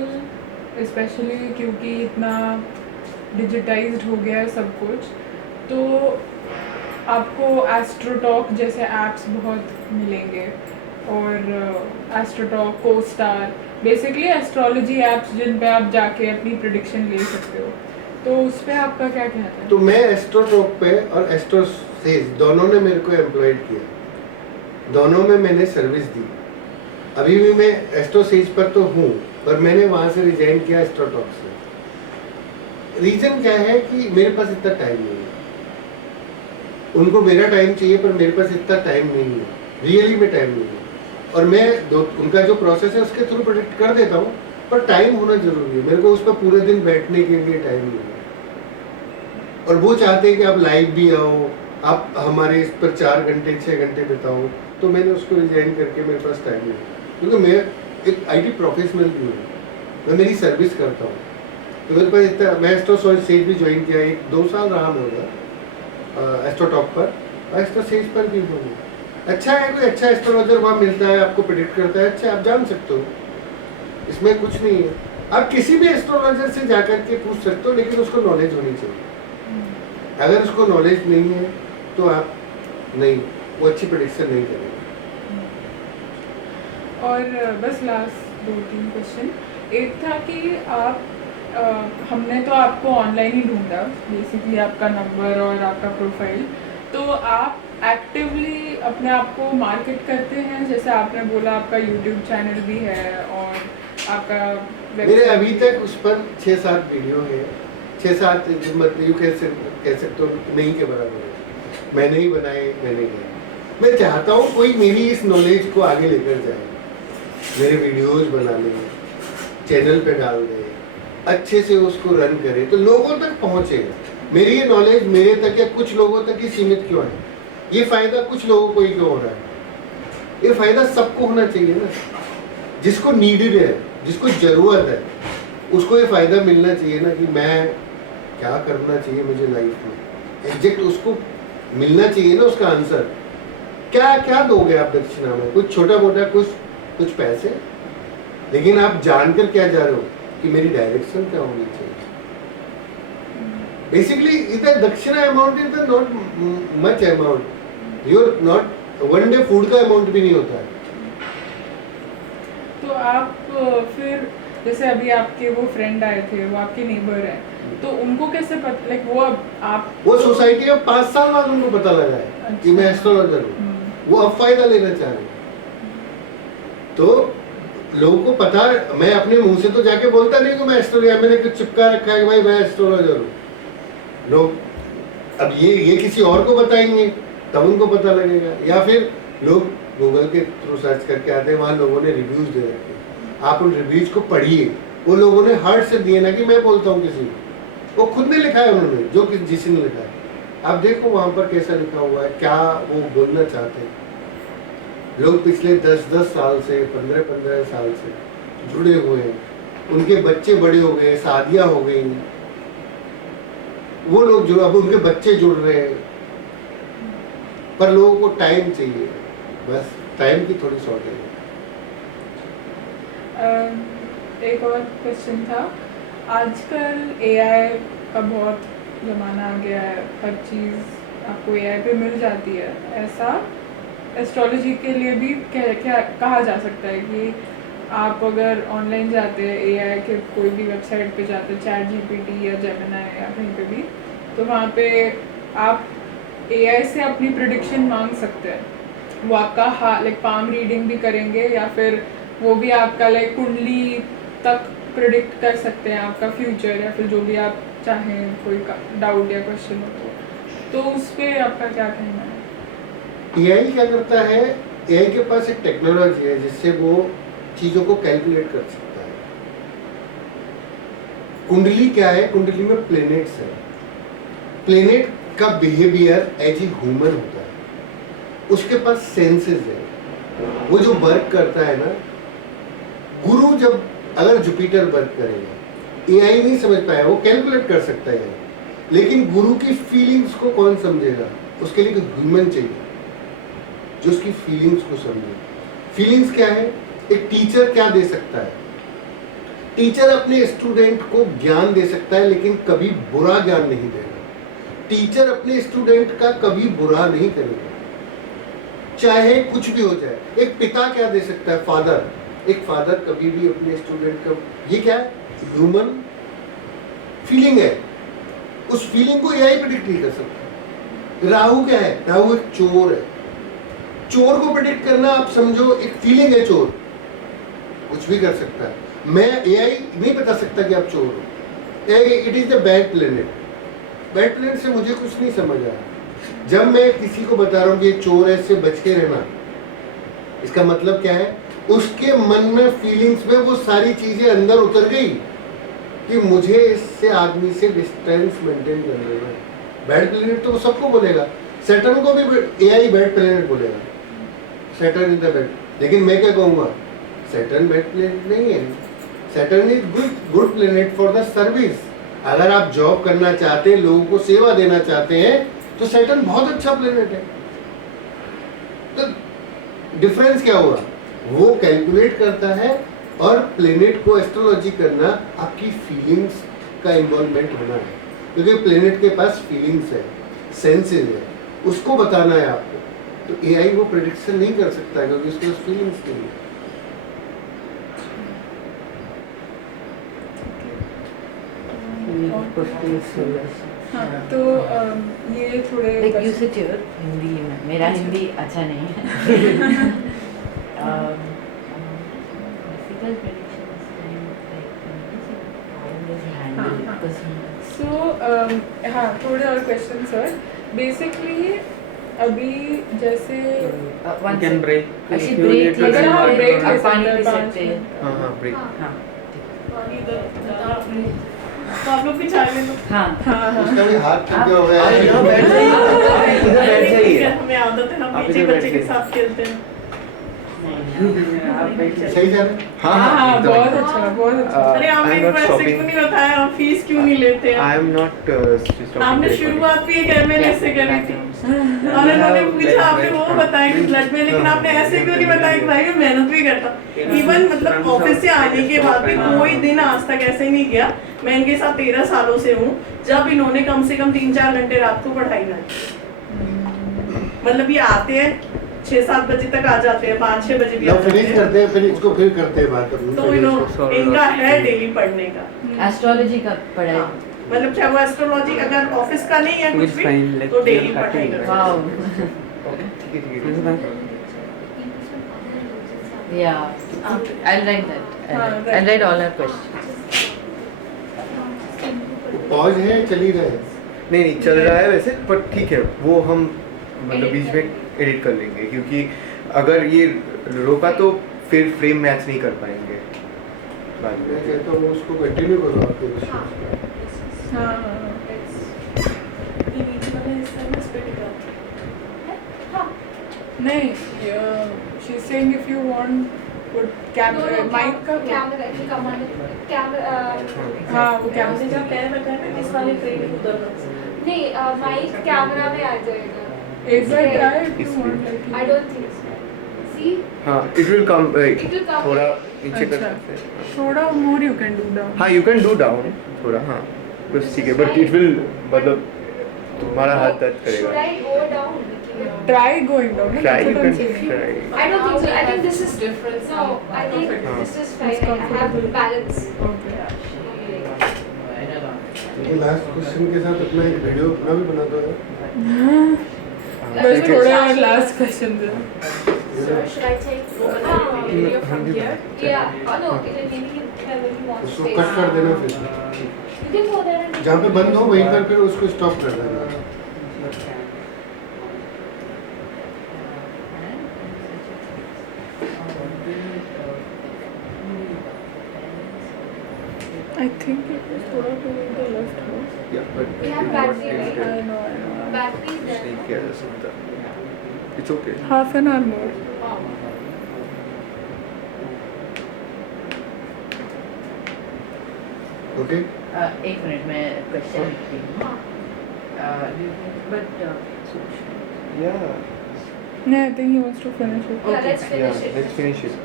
स्पेशली क्योंकि इतना डिजिटाइज्ड हो गया है सब कुछ, तो आपको एस्ट्रोटॉक जैसे ऐप्स बहुत मिलेंगे, और Astrotalk, CoStar, basically astrology apps जिन पे आप जाके अपनी प्रेडिक्शन ले सकते हो, तो उस पर आपका क्या कहना है? तो मैं एस्ट्रोटॉक पे और एस्ट्रोसेज दोनों ने मेरे को एम्प्लॉयड किया, दोनों में मैंने सर्विस दी। अभी भी मैं एस्ट्रोसेज पर तो हूँ, पर मैंने वहाँ से रिजाइन किया एस्ट्रोटॉक से। रीजन क्या है कि मेरे पास इतना टाइम नहीं है। उनको मेरा टाइम चाहिए पर मेरे पास इतना टाइम नहीं है, रियली में टाइम नहीं है। और मैं उनका जो प्रोसेस है उसके थ्रू प्रेडिक्ट कर देता हूँ, पर टाइम होना जरूरी है। मेरे को उस पर पूरे दिन बैठने के लिए टाइम नहीं है। और वो चाहते हैं कि आप लाइव भी आओ, आप हमारे इस पर 4 घंटे 6 घंटे बिताओ, तो मैंने उसको रिजाइन करके मेरे पास टाइम नहीं है। क्योंकि मैं एक IT प्रोफेशनल भी हूँ, मैं मेरी सर्विस करता हूँ, तो मेरे पास इतना। मैं एस्ट्रोसेज भी ज्वाइन किया, 1-2 साल रहा मैं उधर एस्ट्रोटॉक पर, एस्ट्रोसेज पर भी हूँ। अच्छा है, कोई अच्छा एस्ट्रोलॉजर वहाँ मिलता है, आपको प्रेडिक्ट करता है, अच्छा आप जान सकते हो, इसमें कुछ नहीं है। आप किसी भी एस्ट्रोलॉजर से जाकर के पूछ सकते हो, लेकिन उसको नॉलेज होनी चाहिए। अगर उसको नॉलेज नहीं है तो आप नहीं, वो अच्छी प्रेडिक्शन नहीं करेंगे। और बस लास्ट 2-3 क्वेश्चन। एक था कि आप हमने तो आपको ऑनलाइन ही ढूंढा, बेसिकली आपका नंबर और आपका प्रोफाइल, तो आप एक्टिवली अपने आप को मार्केट करते हैं? जैसे आपने बोला आपका यूट्यूब चैनल भी है और आपका मेरे अभी तक उस पर 6-7 वीडियो है, 6-7 मतलब कह सकते हो नहीं के बराबर है। मैंने ही बनाए, मैंने ही। मैं चाहता हूँ कोई मेरी इस नॉलेज को आगे लेकर जाए, मेरे वीडियोस बना ले, चैनल पे डाल दे, अच्छे से उसको रन करे तो लोगों तक पहुँचे। मेरी ये नॉलेज मेरे तक या कुछ लोगों तक ही सीमित क्यों है? ये फायदा कुछ लोगों को ही क्यों हो रहा है? ये फायदा सबको होना चाहिए ना। जिसको नीडेड है, जिसको जरूरत है, उसको ये फायदा मिलना चाहिए ना कि मैं क्या करना चाहिए मुझे लाइफ में, एग्जैक्ट उसको मिलना चाहिए ना उसका आंसर। क्या क्या दोगे आप दक्षिणा में? कुछ छोटा मोटा, कुछ पैसे, लेकिन आप जानकर क्या जा रहे हो कि मेरी डायरेक्शन क्या होनी चाहिए। बेसिकली इधर दक्षिणा amount is not much amount, you're not one day food का अमाउंट भी नहीं होता है। तो आप फिर जैसे अभी आपके वो फ्रेंड आए थे, वो आपके नेबर हैं, तो उनको कैसे पता, लाइक वो अब आप वो सोसाइटी में 5 साल बाद उनको पता लगा है कि मैं एस्ट्रोलॉजर हूँ, वो अब फायदा लेना चाह रहे हैं। तो लोगों को पता, मैं अपने मुंह से तो जाके बोलता नहीं कि मैं एस्ट्रोलॉजर, मैंने कुछ चिपका रखा है कि भाई मैं एस्ट्रोलॉजर हूँ। लोग अब ये किसी और को बताएंगे तब उनको पता लगेगा, या फिर लोग गूगल के थ्रू सर्च करके आते हैं, वहाँ लोगों ने रिव्यूज दे रखे हैं, आप उन रिव्यूज को पढ़िए। वो लोगों ने हार्ट से दिए ना कि मैं बोलता हूँ किसी को, वो खुद ने लिखा है उन्होंने, जो जिसने लिखा है। आप देखो वहाँ पर कैसा लिखा हुआ है, क्या वो बोलना चाहते हैं। लोग पिछले 10-10 साल से, 15-15 साल से जुड़े हुए हैं, उनके बच्चे बड़े हो गए, शादियाँ हो गई, वो लोग जो अब उनके बच्चे जुड़ रहे हैं, पर लोगों को टाइम चाहिए, बस टाइम की थोड़ी शॉर्टेज है। एक और क्वेश्चन था, आजकल एआई का बहुत ज़माना आ गया है, हर चीज़ आपको एआई पे मिल जाती है, ऐसा एस्ट्रोलॉजी के लिए भी क्या कहा जा सकता है कि आप अगर ऑनलाइन जाते हैं एआई के कोई भी वेबसाइट पे जाते हैं, चैट जीपीटी या जेमिनी या कहीं पे भी, तो वहाँ पे आप एआई से अपनी प्रिडिक्शन मांग सकते हैं, वो आपका लाइक पाम रीडिंग भी करेंगे या फिर वो भी आपका लाइक कुंडली तक प्रिडिक्ट कर सकते हैं आपका फ्यूचर, या फिर जो भी आप चाहें, कोई डाउट या क्वेश्चन हो तो उस पर आपका क्या कहना है? एआई क्या करता है, एआई के पास एक टेक्नोलॉजी है जिससे वो चीज़ों को कैलकुलेट कर सकता है। कुंडली क्या है, कुंडली में प्लैनेट्स है, प्लैनेट का बिहेवियर एज ए ह्यूमन होता है, उसके पास सेंसेस है, वो जो वर्क करता है ना, गुरु जब अगर जुपिटर वर्क करेगा, एआई नहीं समझ पाया, वो कैलकुलेट कर सकता है, लेकिन गुरु की फीलिंग्स को कौन समझेगा? उसके लिए ह्यूमन चाहिए जो उसकी फीलिंग्स को समझे। फीलिंग्स क्या है? एक टीचर क्या दे सकता है? टीचर अपने स्टूडेंट को ज्ञान दे सकता है, लेकिन कभी बुरा ज्ञान नहीं देगा। टीचर अपने स्टूडेंट का कभी बुरा नहीं करेगा, चाहे कुछ भी हो जाए। एक पिता क्या दे सकता है? फादर। एक फादर कभी भी अपने स्टूडेंट का, ये क्या है? ह्यूमन फीलिंग है, उस फीलिंग को एआई प्रेडिक्ट नहीं कर सकता। राहु क्या है? राहु एक चोर है, चोर को प्रेडिक्ट करना आप समझो एक फीलिंग है, चोर कुछ भी कर सकता है। मैं एआई नहीं बता सकता कि आप चोर हो, it is the bad planet. Bad planet से मुझे कुछ नहीं समझ आया। जब मैं किसी को बता रहा हूँ कि ये चोर है, इससे बच के रहना, इसका मतलब क्या है? उसके मन में, फीलिंग्स में वो सारी चीजें अंदर उतर गई कि मुझे इससे, आदमी से डिस्टेंस मेंटेन करना है। बैड प्लेनेट तो वो सबको बोलेगा, सैटर्न को भी एआई बैड प्लेनेट बोलेगा, सैटर्न इज द बैड। लेकिन मैं क्या कहूँगा? सैटर्न बैड प्लेनेट नहीं है, Saturn is good planet for the service. अगर आप जॉब करना चाहते हैं, लोगों को सेवा देना चाहते हैं, तो सैटर्न बहुत अच्छा प्लेनेट है। तो डिफरेंस क्या हुआ? वो कैलकुलेट करता है, और प्लेनेट को एस्ट्रोलॉजी करना आपकी फीलिंग्स का इन्वॉल्वमेंट होना है, क्योंकि प्लेनेट के पास फीलिंग्स है, सेंसेस है, उसको बताना है आपको। तो एआई वो प्रेडिक्शन नहीं कर सकता है, क्योंकि उसके पास फीलिंग्स नहीं है। हाँ, तो ये थोड़े Like you said your Hindi में, मेरा हिंदी अच्छा नहीं है। Physical predictions सो हाँ, थोड़े और क्वेश्चन सर। बेसिकली अभी जैसे one can second. break. Actually If you break need to ले अगर हाँ सकते ब्रेक हैं, ले आप पानी सकते पी हैं सकते हैं। 5 हाँ हाँ ब्रेक। हाँ तो आप लोग भी चाय ले लो। हाँ हाँ हाँ उसका भी हाथ थक गया होगा इधर यार। बैठ जाइए, इधर बैठ जाइए। हमें आदत है, हम आप पीछे इधर बच्चे के बैठिए। साथ खेलते हैं। आप बैठिए। सही जा रहा है? हाँ हाँ, एकदम। बहुत अच्छा, बहुत अच्छा। अरे आपने I'm एक not बार ऐसे stopping. क्यों नहीं बताया, आप फीस क्यों नहीं लेते हैं? I am not stopping आपने the recording. शुरुआत भी एक एमएलए से करी थी, और उन्होंने पूछा, आपने वो बताया कि ब्लड में, लेकिन आपने ऐसे क्यों नहीं बताया कि भाई मैं मेहनत भी करता। इवन मतलब ऑफिस से आने के बाद भी कोई दिन आज तक ऐसे नहीं गया, मैं इनके साथ 13 सालों से हूँ, जब इन्होंने कम से कम 3-4 घंटे रात को पढ़ाई ना की। मतलब ये आते हैं 6-7 बजे तक आ जाते हैं, 5-6 बजे भी आ लो जाते फिनिश हैं। करते हैं, फिर इसको फिर करते हैं बात अपनी। तो इनका है डेली पढ़ने का। एस्ट्रोलॉजी का पढ़ाई। हाँ, मतलब चाहे वो एस्ट्रोलॉजी अगर ऑफिस का नहीं है कुछ It's fine, भी, like तो डेली you're पढ़ाई cutting. करते वाओ ठीक है। yeah I'll write that. हाँ, I'll write all our questions. Pause है, चल ही रहे हैं। नहीं नहीं चल रहा है वैसे, पर ठीक है, वो हम मतलब बीच में एडिट कर लेंगे, क्योंकि अगर ये रोका तो फिर फ्रेम मैच नहीं कर पाएंगे बाद मैं में। कहता हूँ उसको कंटिन्यू करो आपके विषय। हाँ हाँ हाँ। ये बीच वाला हिस्सा नहीं, she's saying if you want put camera, mic का कैमरा की कमांड कैमरा हाँ वो हमने कैमरा जहाँ पैर रखा है ना इस वाले फ्रेम उधर रख। नहीं माइक कैमरा में आ जाएगा एक बार try if you इसमें। want like I don't think so see हाँ it will come It will come. थोड़ा नीचे कर अच्छा। सकते हैं थोड़ा more you can do down. हाँ यू कैन डू डाउन थोड़ा हाँ बस ठीक है बट इट विल मतलब तुम्हारा हाथ दर्द शुड करेगा I go down Try going down. no? Try That's you what I'm can saying. Try I don't think so. I think this is different. No, I think हाँ। this is fine. I have balance. Okay. ये last question के साथ अपना एक video अपना भी बना दो यार। बस थोड़ा और last question they. So should I take video from here? Yeah. Oh no, it maybe wherever you want उसको space. कट कर देना फिर You can go there and जहाँ पे बंद हो वहीं पर फिर उसको स्टॉप कर देना। I think it was थोड़ा to the left. No? या but We have battery, right? I know. battery is there. नहीं किया जा सकता it's okay Half an hour more. Okay एक मिनट मैं क्वेश्चन लिखती हूँ हाँ. बट या No, I think he wants to finish it. Yeah, let's या finish it. Let's finish it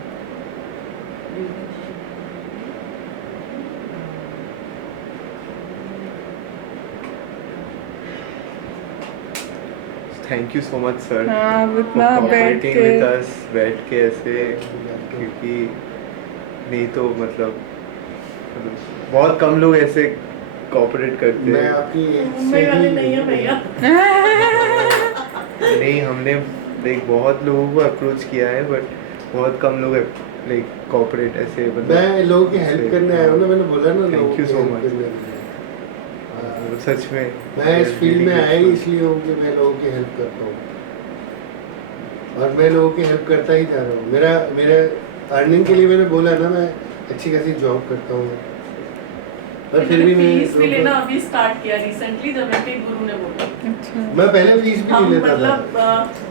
thank you so much sir हाँ, इतना बैठ के विद अस बैठ के ऐसे क्योंकि नहीं तो मतलब बहुत कम लोग ऐसे कोऑपरेट करते मैं हैं आपकी मुंबई वाले नहीं है भैया। नहीं हमने लाइक बहुत लोगों को अप्रोच किया है बट बहुत कम लोग लाइक कोऑपरेट ऐसे मैं लोगों की हेल्प करने आया हूँ ना, मैंने बोला ना Thank लोगों you की so help much. करने के लिए। सच में मैं इस फील्ड में आया ही इसलिए हूँ कि मैं लोगों की हेल्प करता हूँ और मैं लोगों की हेल्प करता ही जा रहा हूँ। मेरा मेरे अर्निंग के लिए मैंने बोला ना, मैं अच्छी खासी जॉब करता हूँ पर फिर भी मैं फीस भी लेना अभी स्टार्ट किया रिसेंटली जब मेरे गुरु ने बोला। अच्छा. मैं पहले फीस भी हम नहीं लेता था। मतलब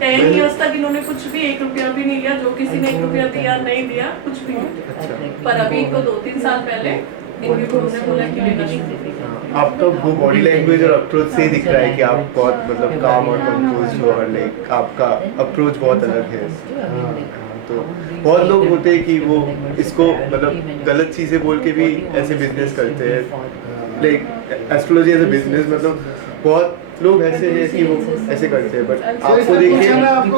10 इयर्स तक इन्होंने कुछ भी 1 रुपया भी नहीं लिया, जो किसी ने 1 रुपया दिया नहीं दिया कुछ भी नहीं। अच्छा पर अभी इनको 2-3 साल पहले इनके गुरु ने बोला कि लेना शुरू करो। आपका वो बॉडी लैंग्वेज और अप्रोच से ही दिख रहा है कि आप बहुत मतलब काम और कंपोज हो और लाइक आपका अप्रोच बहुत अलग है तो बहुत लोग होते हैं कि वो इसको मतलब गलत चीज़ें बोल के भी ऐसे बिजनेस करते हैं like astrology as a business मतलब बहुत लोग ऐसे हैं कि वो ऐसे करते हैं बट आपको देख के मैं आपको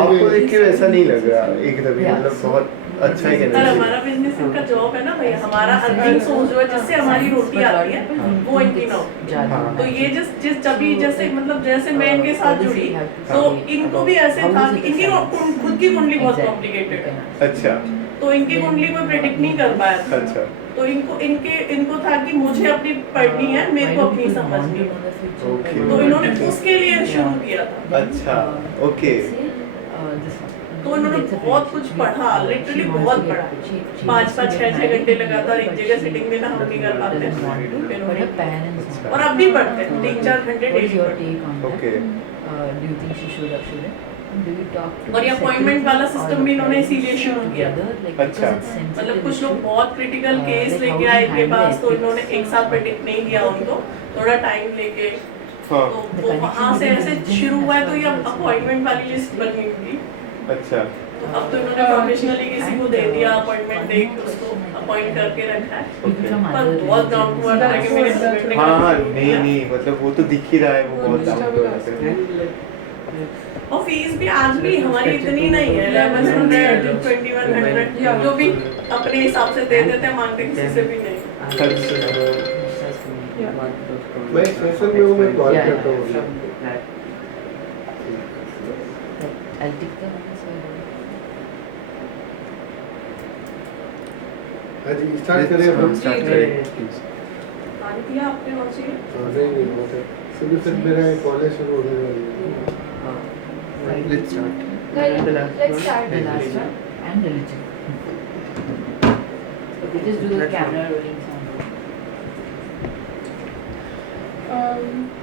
आपको देख के ऐसा नहीं लग रहा एकदम ही मतलब बहुत अच्छा ही सर कहना हमारा बिजनेस इनका जॉब है ना भैया, हमारा अर्निंग सोर्स जो है जिससे हमारी रोटी आती है वो इनकी ना हो। तो ये जिस जभी जैसे मतलब जैसे मैं इनके साथ जुड़ी तो इनको भी ऐसे था कि इनकी खुद की कुंडली बहुत कॉम्प्लिकेटेड है, अच्छा तो इनकी कुंडली कोई प्रेडिक्ट नहीं कर पाया था। अच्छा तो इनको था कि मुझे अपनी पढ़नी है, मेरे को अपनी समझनी है, ओके तो इन्होंने उसके लिए शुरू किया था। अच्छा ओके तो इन्होंने बहुत कुछ पढ़ा, लिटरली बहुत पढ़ा, 5-5, 6-6 घंटे लगातार एक जगह सिटिंग में ना हम नहीं कर पाते इन्होंने। और अब भी पढ़ते हैं 3-4 घंटे डेली पढ़ते हैं। ओके और ये अपॉइंटमेंट वाला सिस्टम भी इन्होंने इसीलिए शुरू किया। अच्छा। मतलब कुछ लोग बहुत क्रिटिकल केस लेके आए इनके पास, तो इन्होंने एक साल प्रेडिक्ट नहीं किया उनको, थोड़ा टाइम लेके हाँ तो वो वहाँ से ऐसे शुरू हुआ है। तो ये अपॉइंटमेंट वाली लिस्ट बनी हुई थी, अच्छा तो अब तो इन्होंने प्रोफेशनली किसी को दे दिया अपॉइंटमेंट दे के उसको अपॉइंट करके रखा है। पर बहुत डाउन टू अर्थ है कि मेरे husband ने हाँ हाँ कहा नहीं नहीं मतलब वो तो दिख ही रहा है वो बहुत डाउन टू अर्थ है और फीस भी आज भी हमारी इतनी नहीं है, 1100 2100 जो भी अपने हिसाब से दे देते हैं, मांगते किसी से भी नहीं। मैं सेशन में हूँ, मैं कॉल करता हूँ। हाँ जी स्टार्ट करें हम। स्टार्ट करें प्लीज पानी पिया आपने और चाहिए? नहीं नहीं बहुत है, शुरू से मेरा कॉलेज शुरू होने वाली है। Let's start Let's start. The last one and religion. Okay, just do the camera rolling sound.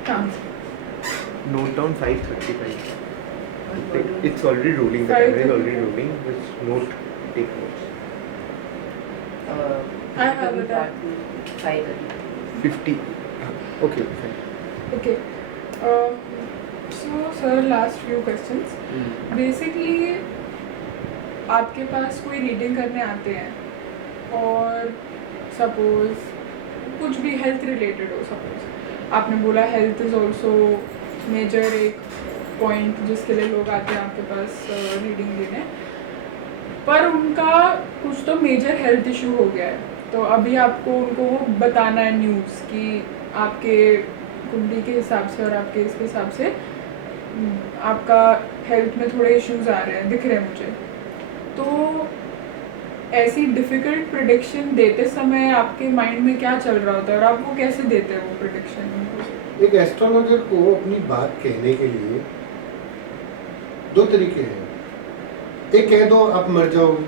Count. Note down 5:35 It's already ruling. The camera is already ruling. Just note, take notes. I have it up. 5:30. 50. Okay, fine. Okay. So sir, last few questions. Basically, आपके पास कोई reading करने आते हैं और suppose कुछ भी health related हो, suppose आपने बोला हेल्थ इज़ ऑल्सो मेजर एक पॉइंट जिसके लिए लोग आते हैं आपके पास रीडिंग लेने, पर उनका कुछ तो मेजर हेल्थ इशू हो गया है, तो अभी आपको उनको वो बताना है न्यूज़ कि आपके कुंडली के हिसाब से और आपके इसके हिसाब से आपका हेल्थ में थोड़े इश्यूज आ रहे हैं, दिख रहे हैं मुझे। तो ऐसी डिफ़िकल्ट प्रेडिक्शन देते समय आपके माइंड में क्या चल रहा होता है और आप वो कैसे देते हैं वो प्रेडिक्शन? एक एस्ट्रोलॉजर को अपनी बात कहने के लिए दो तरीके हैं। एक कह दो आप मर जाओगे,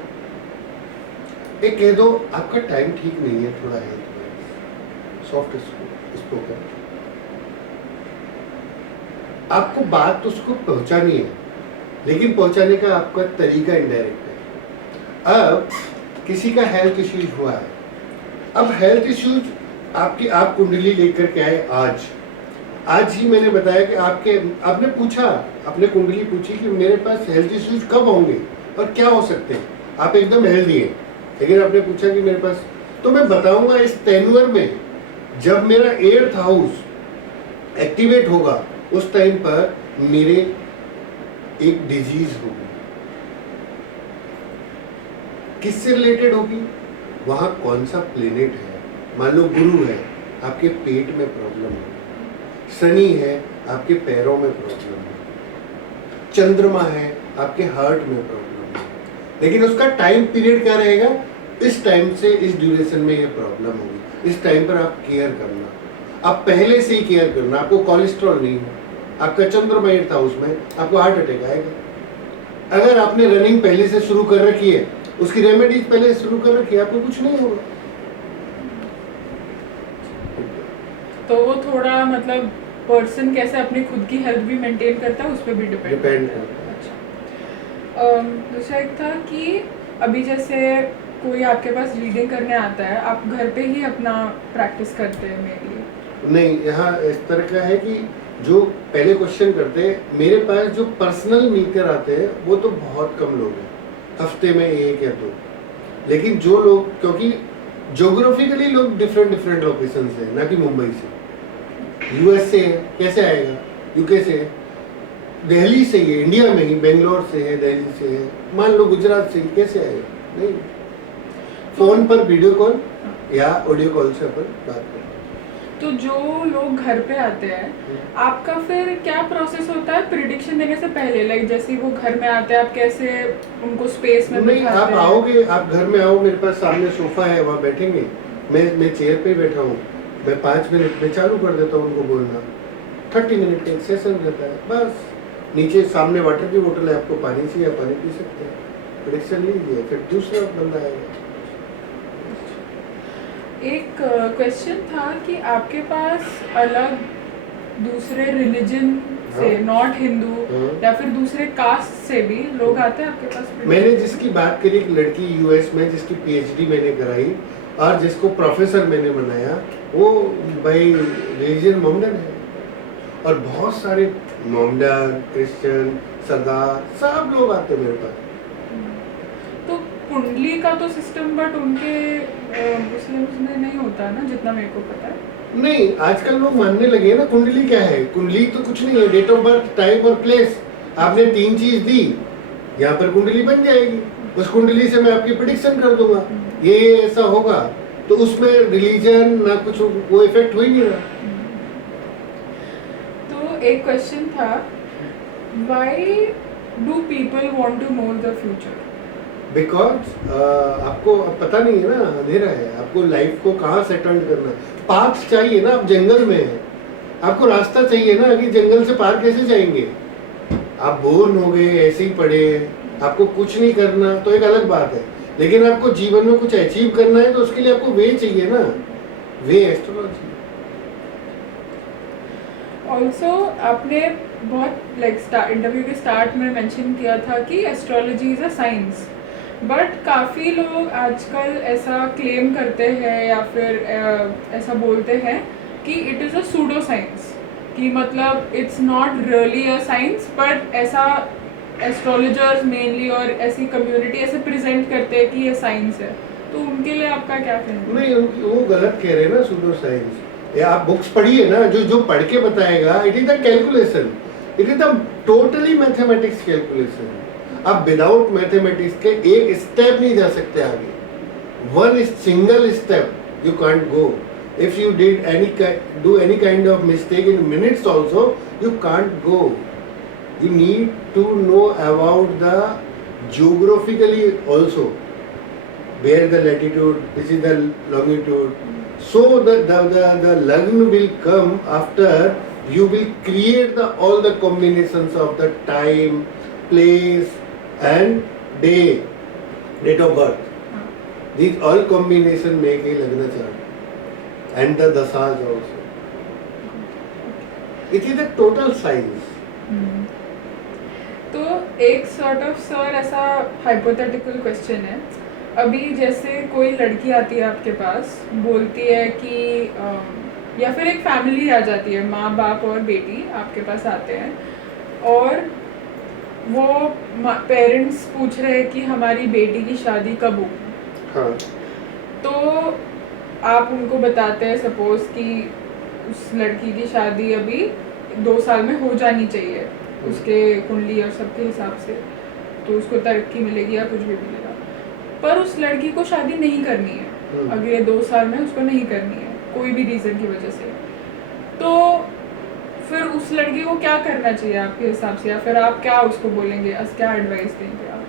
एक कह दो आपका टाइम ठीक नहीं है, थोड़ा हेल्थ सॉफ्ट स्पोकन। आपको बात तो उसको पहुंचानी है, लेकिन पहुंचाने का आपका तरीका इनडायरेक्ट है। अब किसी का हेल्थ इश्यूज हुआ है, अब हेल्थ इश्यूज आप कुंडली लेकर के आए आज ही मैंने बताया कि आपने पूछा, आपने कुंडली पूछी कि मेरे पास हेल्थ इश्यूज कब होंगे और क्या हो सकते हैं। आप एकदम हेल्दी हैं, लेकिन आपने पूछा कि मेरे पास, तो मैं बताऊंगा इस टेन्यूअर में जब मेरा 8th हाउस एक्टिवेट होगा उस टाइम पर मेरे एक डिजीज होगी। किससे रिलेटेड होगी? वहां कौन सा प्लेनेट है? मान लो गुरु है, आपके पेट में प्रॉब्लम है, शनि है, आपके पैरों में प्रॉब्लम है, चंद्रमा है, आपके हार्ट में प्रॉब्लम है। लेकिन उसका टाइम पीरियड क्या रहेगा? इस टाइम से इस ड्यूरेशन में ये प्रॉब्लम होगी, इस टाइम पर आप केयर करना, आप पहले से ही केयर करना। आपको कोलेस्ट्रॉल नहीं हो, आपका चंद्रमा 8th हाउस में, आपको हार्ट अटैक आएगा। अगर आपने रनिंग पहले से शुरू कर रखी है, उसकी रेमेडीज पहले से शुरू कर रखी है, आपको कुछ नहीं होगा। तो वो थोड़ा मतलब पर्सन कैसे अपनी खुद की हेल्थ भी मेंटेन करता है उस पर भी डिपेंड करता है। अच्छा, दूसरा एक था कि अभी जैसे कोई आपके पास रीडिंग करने आता है, आप घर पे ही अपना प्रैक्टिस करते हैं मेनली? नहीं, यहाँ इस तरह का है कि जो पहले क्वेश्चन करते हैं, मेरे पास जो पर्सनल मीटर आते हैं वो तो बहुत कम लोग हैं, हफ्ते में 1 या 2। लेकिन जो लोग, क्योंकि ज्योग्राफिकली लोग डिफरेंट लोकेशन से, ना कि मुंबई से, यूएस से है, कैसे आएगा? यूके से है, दिल्ली से ही है, इंडिया में ही, बेंगलोर से है, दिल्ली से है, मान लो गुजरात से ही, कैसे आएगा? नहीं, फोन पर वीडियो कॉल या ऑडियो कॉल से अपन बात करें। तो जो लोग घर पे आते हैं, आपका फिर क्या प्रोसेस होता है प्रिडिक्शन देने से पहले? लाइक जैसे वो घर में आते हैं, आप कैसे उनको स्पेस में नहीं, बिठाते आप हैं? आओगे, आप घर में आओ, मेरे पास सामने सोफा है, वहाँ बैठेंगे, मैं चेयर पे बैठा हूँ, मैं 5 मिनट में चालू कर देता हूँ उनको बोलना। 30 मिनट का एक सेशन रहता है, बस। नीचे सामने वाटर की बोतल है, आपको पानी चाहिए, पानी पी सकते हैं, प्रेडिक्शन लीजिए, फिर दूसरा बंदा आएगा। एक क्वेश्चन था कि आपके पास अलग दूसरे रिलीजन से, नॉट हिंदू या फिर दूसरे कास्ट से भी लोग आते हैं आपके पास? मैंने जिसकी बात करी, एक लड़की यूएस में जिसकी पीएचडी मैंने कराई और जिसको प्रोफेसर मैंने बनाया, वो भाई रिलीजन मोमडन है। और बहुत सारे मोमडन, क्रिश्चियन, सरदार, सब लोग आते हैं मेरे पास। तो कुंडली का तो सिस्टम बट उनके मुस्लिम्स में नहीं होता ना, जितना मेरे को पता है। नहीं, आजकल लोग मानने लगे ना कुंडली क्या है। कुंडली तो कुछ नहीं है, डेट ऑफ बर्थ, टाइम और प्लेस। आपने 3 चीज दी, यहाँ पर कुंडली बन जाएगी। उस कुंडली से मैं आपकी प्रेडिक्शन कर दूंगा, ये ऐसा होगा। तो उसमें रिलीजन ना कुछ, वो इफेक्ट हो ही नहीं रहा। तो एक क्वेश्चन था, why do people want to know the future? Because आपको अब पता नहीं है ना, अंधेरा है, आपको लाइफ को कहाँ से टर्न करना है। पाथ चाहिए ना, आप जंगल में हैं, आपको रास्ता चाहिए ना कि जंगल से पार कैसे जाएंगे। आप बोर हो गए, ऐसे ही पड़े, आपको कुछ नहीं करना तो एक अलग बात है, लेकिन आपको जीवन में कुछ अचीव करना है तो उसके लिए आपको वे चाहिए ना, वे एस्ट्रोलॉजी। ऑल्सो आपने बहुत लाइक इंटरव्यू के स्टार्ट में मेंशन किया था कि astrology is a science, but काफ़ी लोग आजकल ऐसा क्लेम करते हैं या फिर ऐसा बोलते हैं कि it is a pseudo science, कि मतलब it's not really a science, but ऐसा एस्ट्रोलॉजर्स मेनली और ऐसी कम्युनिटी ऐसे प्रेजेंट करते हैं कि ये साइंस है। तो उनके लिए आपका क्या कहना है? नहीं, वो गलत कह रहे हैं ना सूडो साइंस। ये आप बुक्स पढ़िए ना, जो पढ़ के बताएगा, it is the calculation, it is the totally mathematics calculation. आप विदाउट मैथमेटिक्स के एक स्टेप नहीं जा सकते आगे, one single step you can't go. If you did any kind of mistake in minutes also, you can't go. You need to know about the geographically also, where the latitude, this is the longitude. So the lagna will come after you will create all the combinations of the time, place and date of birth. These all combination make a lagna chart and the dasas also. It is a total science. तो एक sort of sir ऐसा hypothetical question है, अभी जैसे कोई लड़की आती है आपके पास, बोलती है कि या फिर एक फैमिली आ जाती है, माँ बाप और बेटी आपके पास आते हैं और वो पेरेंट्स पूछ रहे हैं कि हमारी बेटी की शादी कब होगी। हाँ। तो आप उनको बताते हैं सपोज कि उस लड़की की शादी अभी 2 साल में हो जानी चाहिए उसके कुंडली और सबके हिसाब से, तो उसको तरक्की मिलेगी या कुछ भी मिलेगा, पर उस लड़की को शादी नहीं करनी है अगले 2 साल में, उसको नहीं करनी है कोई भी रीज़न की वजह से। तो फिर उस लड़की को क्या करना चाहिए आपके हिसाब से, या फिर आप क्या उसको बोलेंगे, क्या एडवाइस देंगे आप?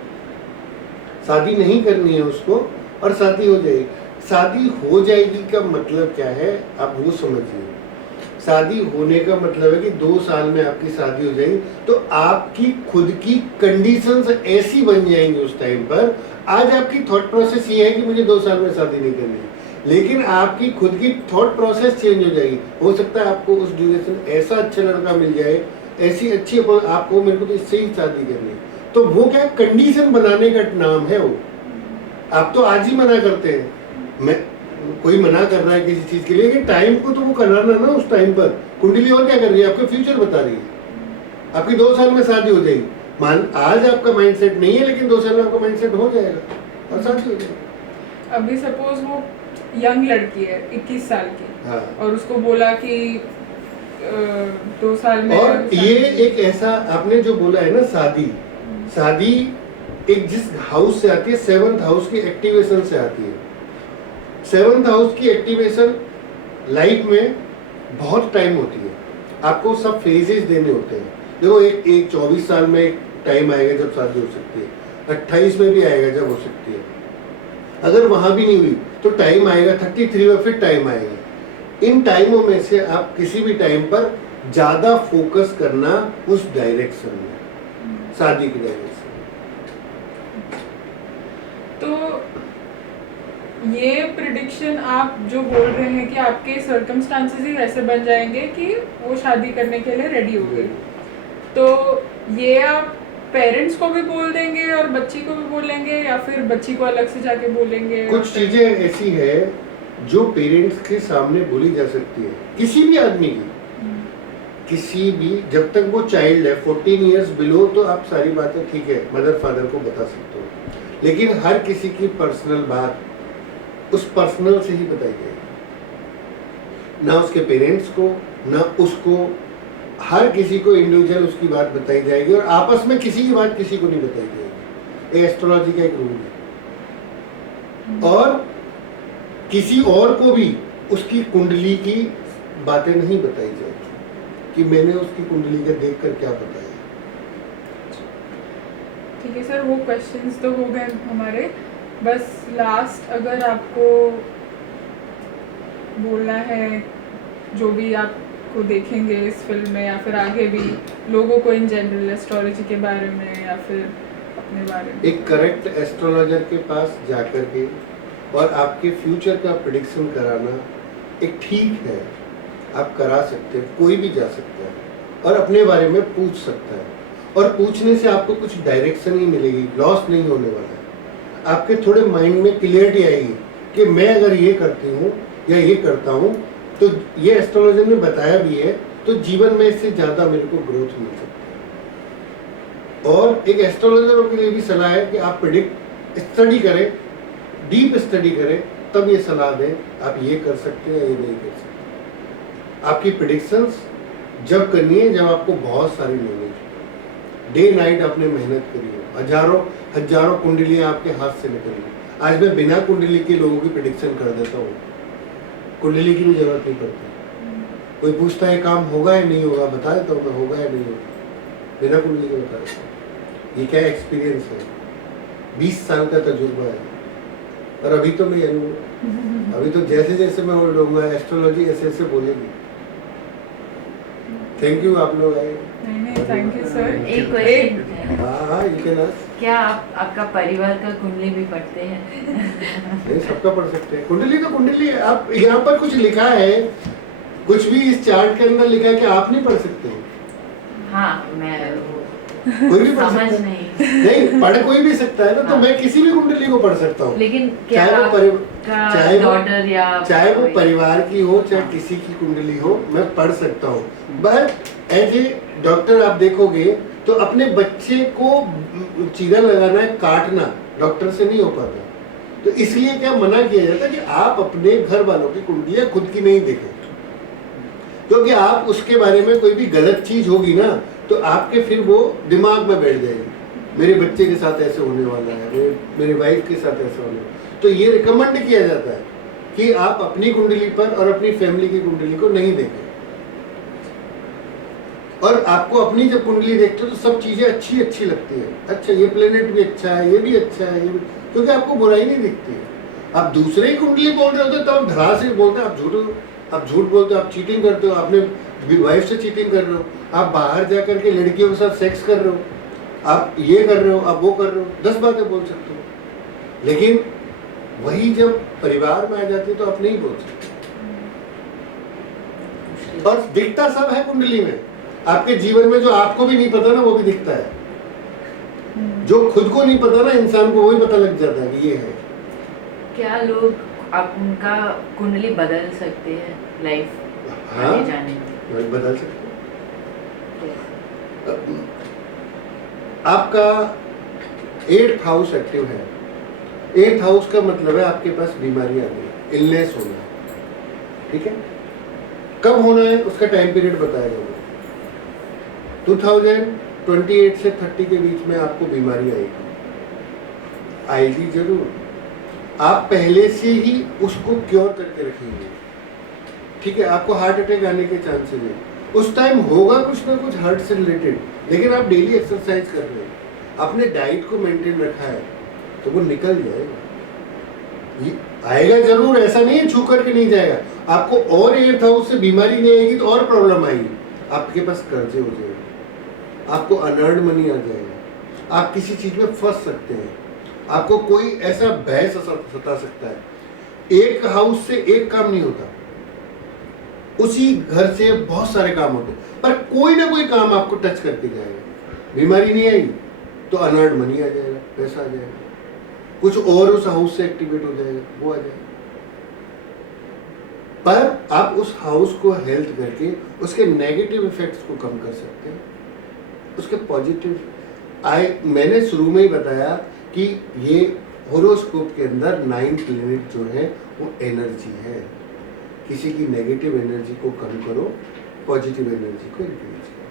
शादी नहीं करनी है उसको और शादी हो जाएगी। शादी हो जाएगी का मतलब क्या है, आप वो समझिए। शादी होने का मतलब है कि 2 साल में आपकी शादी हो जाएगी, तो आपकी खुद की कंडीशंस ऐसी बन जाएंगी उस टाइम पर। आज आपकी थॉट प्रोसेस ये है कि मुझे 2 साल में शादी नहीं करनी है, लेकिन आपकी खुद की थॉट प्रोसेस चेंज हो जाएगी। हो सकता है आपको उस ड्यूरेशन ऐसा अच्छा लड़का मिल जाए, ऐसी अच्छी आपको मेरे को तो इससे ही शादी करनी है, तो वो क्या कंडीशन बनाने का नाम है वो। आप तो आज ही मना करते हैं, मैं कोई मना कर रहा है किसी चीज के लिए, लेकिन टाइम को तो वो कराना ना उस टाइम पर। कुंडली और क्या कर रही है, आपका फ्यूचर बता रही है। आपकी 2 साल में शादी हो जाएगी, मान आज आपका माइंडसेट नहीं है, लेकिन 2 साल में आपका माइंडसेट हो जाएगा और शादी हो जाएगी। अभी सपोज वो यंग लड़की है 21 साल की, हाँ। और उसको बोला कि 2 साल में, और ये एक ऐसा आपने जो बोला है ना, शादी एक जिस हाउस से आती है, 7th हाउस की एक्टिवेशन से आती है। 7th हाउस की एक्टिवेशन लाइफ में बहुत टाइम होती है, आपको सब फेजेस देने होते हैं। देखो एक 24 साल में एक टाइम आएगा जब शादी हो सकती है, 28 में भी आएगा जब हो सकती है, अगर वहां भी नहीं हुई तो टाइम आएगा 33 में, फिर टाइम आएगा। इन टाइमों में से आप किसी भी टाइम पर ज्यादा फोकस करना उस डायरेक्शन में, शादी की डायरेक्शन। तो ये प्रिडिक्शन आप जो बोल रहे हैं कि आपके सर्कमस्टांसेस ही ऐसे बन जाएंगे कि वो शादी करने के लिए रेडी हो गई, तो ये आप पेरेंट्स को भी बोल देंगे और बच्ची को भी बोलेंगे, या फिर बच्ची को अलग से जाके बोलेंगे? कुछ चीजें ऐसी है जो पेरेंट्स के सामने बोली जा सकती है, किसी भी आदमी की, किसी भी, जब तक वो चाइल्ड है 14 इयर्स बिलो, तो आप सारी बातें ठीक है मदर फादर को बता सकते हो, लेकिन हर किसी की पर्सनल बात उस पर्सनल से ही बताई जाएगी, ना उसके पेरेंट्स को ना उसको, हर किसी को इंडिविजुअल उसकी बात बताई जाएगी, और आपस में किसी की बात किसी को नहीं बताई जाएगी। एस्ट्रोलॉजी का एक रूल है। और किसी और को भी उसकी कुंडली की बातें नहीं बताई जाएगी कि मैंने उसकी कुंडली का देख कर क्या बताया। ठीक है सर, वो क्वेश्चंस तो हो गए हमारे। बस लास्ट अगर आपको बोलना है, जो भी आपको देखेंगे इस फिल्म में या फिर आगे भी लोगों को इन जनरल एस्ट्रोलॉजी के बारे में या फिर अपने बारे में, एक करेक्ट एस्ट्रोलॉजर के पास जाकर के और आपके फ्यूचर का प्रेडिक्शन कराना एक ठीक है, आप करा सकते हैं, कोई भी जा सकता है, और अपने बारे में पूछ सकता है, और पूछने से आपको कुछ डायरेक्शन ही मिलेगी, लॉस नहीं होने वाला है। आपके थोड़े माइंड में क्लियरिटी आएगी कि मैं अगर ये करती हूँ या ये करता हूँ तो ये एस्ट्रोलॉजर ने बताया भी है, तो जीवन में इससे ज़्यादा मेरे को ग्रोथ मिल सकती है। और एक एस्ट्रोलॉजर के लिए भी सलाह है कि आप प्रेडिक्ट स्टडी करें, डीप स्टडी करें, तब ये सलाह दें आप ये कर सकते हैं या ये नहीं कर सकते। आपकी प्रेडिक्शंस जब करनी है जब आपको बहुत सारी नॉलेज, डे नाइट आपने मेहनत करी हो, हजारों कुंडलियां आपके हाथ से निकल गई। आज मैं बिना कुंडली के लोगों की प्रेडिक्शन कर देता हूँ, कुंडली की भी जरूरत नहीं पड़ती। कोई पूछता है काम होगा या नहीं होगा, बता देता हूँ मैं होगा या नहीं होगा, बिना कुंडली के बता देता हूँ। ये क्या एक्सपीरियंस है, 20 साल का तजुर्बा है। और अभी तो मैं अभी तो जैसे जैसे मैं ओल्ड होऊंगा एस्ट्रोलॉजी ऐसे ऐसे बोलेगी। थैंक यू आप लोग आए। नहीं थैंक यू सर। एक क्वेश्चन, हाँ यू कैन आस्क। क्या आपका परिवार का कुंडली भी पढ़ते हैं? नहीं, सबका पढ़ सकते हैं। कुंडली तो कुंडली है। आप यहाँ पर कुछ लिखा है, कुछ भी इस चार्ट के अंदर लिखा है कि आप नहीं पढ़ सकते। हाँ मैं कोई भी पढ़ समझ सकता है। नहीं। नहीं, पढ़ कोई भी सकता है ना, तो हाँ। मैं किसी भी कुंडली को पढ़ सकता हूँ। लेकिन क्या चाहे वो डॉटर या चाहे वो परिवार की हो चाहे किसी की कुंडली हो, मैं पढ़ सकता हूँ। बट एज ए डॉक्टर आप देखोगे तो अपने बच्चे को चीरा लगाना है, काटना डॉक्टर से नहीं हो पाता। तो इसलिए क्या मना किया जाता है कि आप अपने घर वालों की कुंडलियां खुद की नहीं देखें, क्योंकि आप उसके बारे में कोई भी गलत चीज होगी ना तो आपके फिर वो दिमाग में बैठ जाएगी। मेरे बच्चे के साथ ऐसे होने वाला है, मेरे वाइफ के साथ ऐसा होने वाला है। तो ये रिकमेंड किया जाता है कि आप अपनी कुंडली पर और अपनी फैमिली की कुंडली को नहीं देखें। और आपको अपनी जब कुंडली देखते हो तो सब चीजें अच्छी अच्छी लगती है। अच्छा ये प्लेनेट भी अच्छा है, ये भी अच्छा है, ये भी, क्योंकि आपको बुराई नहीं दिखती है। आप दूसरे ही कुंडली बोल रहे होते तो आप धड़ा से बोलते हैं, आप झूठ बोलते हो, आप चीटिंग करते हो, आपने वाइफ से चीटिंग कर रहे हो, आप बाहर जा करके लड़कियों के साथ सेक्स कर रहे हो, आप ये कर रहे हो, आप वो कर रहे हो, 10 बातें बोल सकते हो। लेकिन वही जब परिवार में आ जाती है तो आप नहीं बोल सकते। और दिखता सब है कुंडली में। आपके जीवन में जो आपको भी नहीं पता ना वो भी दिखता है। जो खुद को नहीं पता ना इंसान को, वही पता लग जाता है कि ये है। क्या लोग आप उनका कुंडली बदल सकते हैं लाइफ हाँ, आगे जाने में? बदल सकते हैं। आपका 8th हाउस एक्टिव है। 8th हाउस का मतलब है आपके पास बीमारी आनी है, इलनेस होना है। ठीक है, कब होना है उसका टाइम पीरियड बताएगा वो। 2028 से 30 के बीच में आपको बीमारी आएगी जरूर। आप पहले से ही उसको क्योर करके रखेंगे। ठीक है, आपको हार्ट अटैक आने के चांसेस है, उस टाइम होगा कुछ ना कुछ हार्ट से रिलेटेड, लेकिन आप डेली एक्सरसाइज कर रहे हैं, आपने डाइट को मेंटेन रखा है, तो वो निकल जाएगा। ये आएगा जरूर, ऐसा नहीं है छू करके नहीं जाएगा। आपको और 8th हाउस से बीमारी नहीं आएगी तो और प्रॉब्लम आएगी। आपके पास कर्जे हो जाएंगे, आपको अनर्न्ड मनी आ जाएगा, आप किसी चीज में फंस सकते हैं, आपको कोई ऐसा भय सता सकता है। एक हाउस से एक काम नहीं होता, उसी घर से बहुत सारे काम होते हैं, पर कोई ना कोई काम आपको टच करके जाएगा। बीमारी नहीं आई तो अनर्न्ड मनी आ जाएगा, पैसा आ जाएगा, कुछ और उस हाउस से एक्टिवेट हो जाएगा, वो आ जाएगा। पर आप उस हाउस को हेल्थ करके उसके नेगेटिव इफेक्ट्स को कम कर सकते हैं, उसके पॉजिटिव। मैंने शुरू में ही बताया कि ये होरोस्कोप के अंदर 9 प्लैनेट जो है वो एनर्जी है। किसी की नेगेटिव एनर्जी को कम करो, पॉजिटिव एनर्जी को इंक्रीज करो।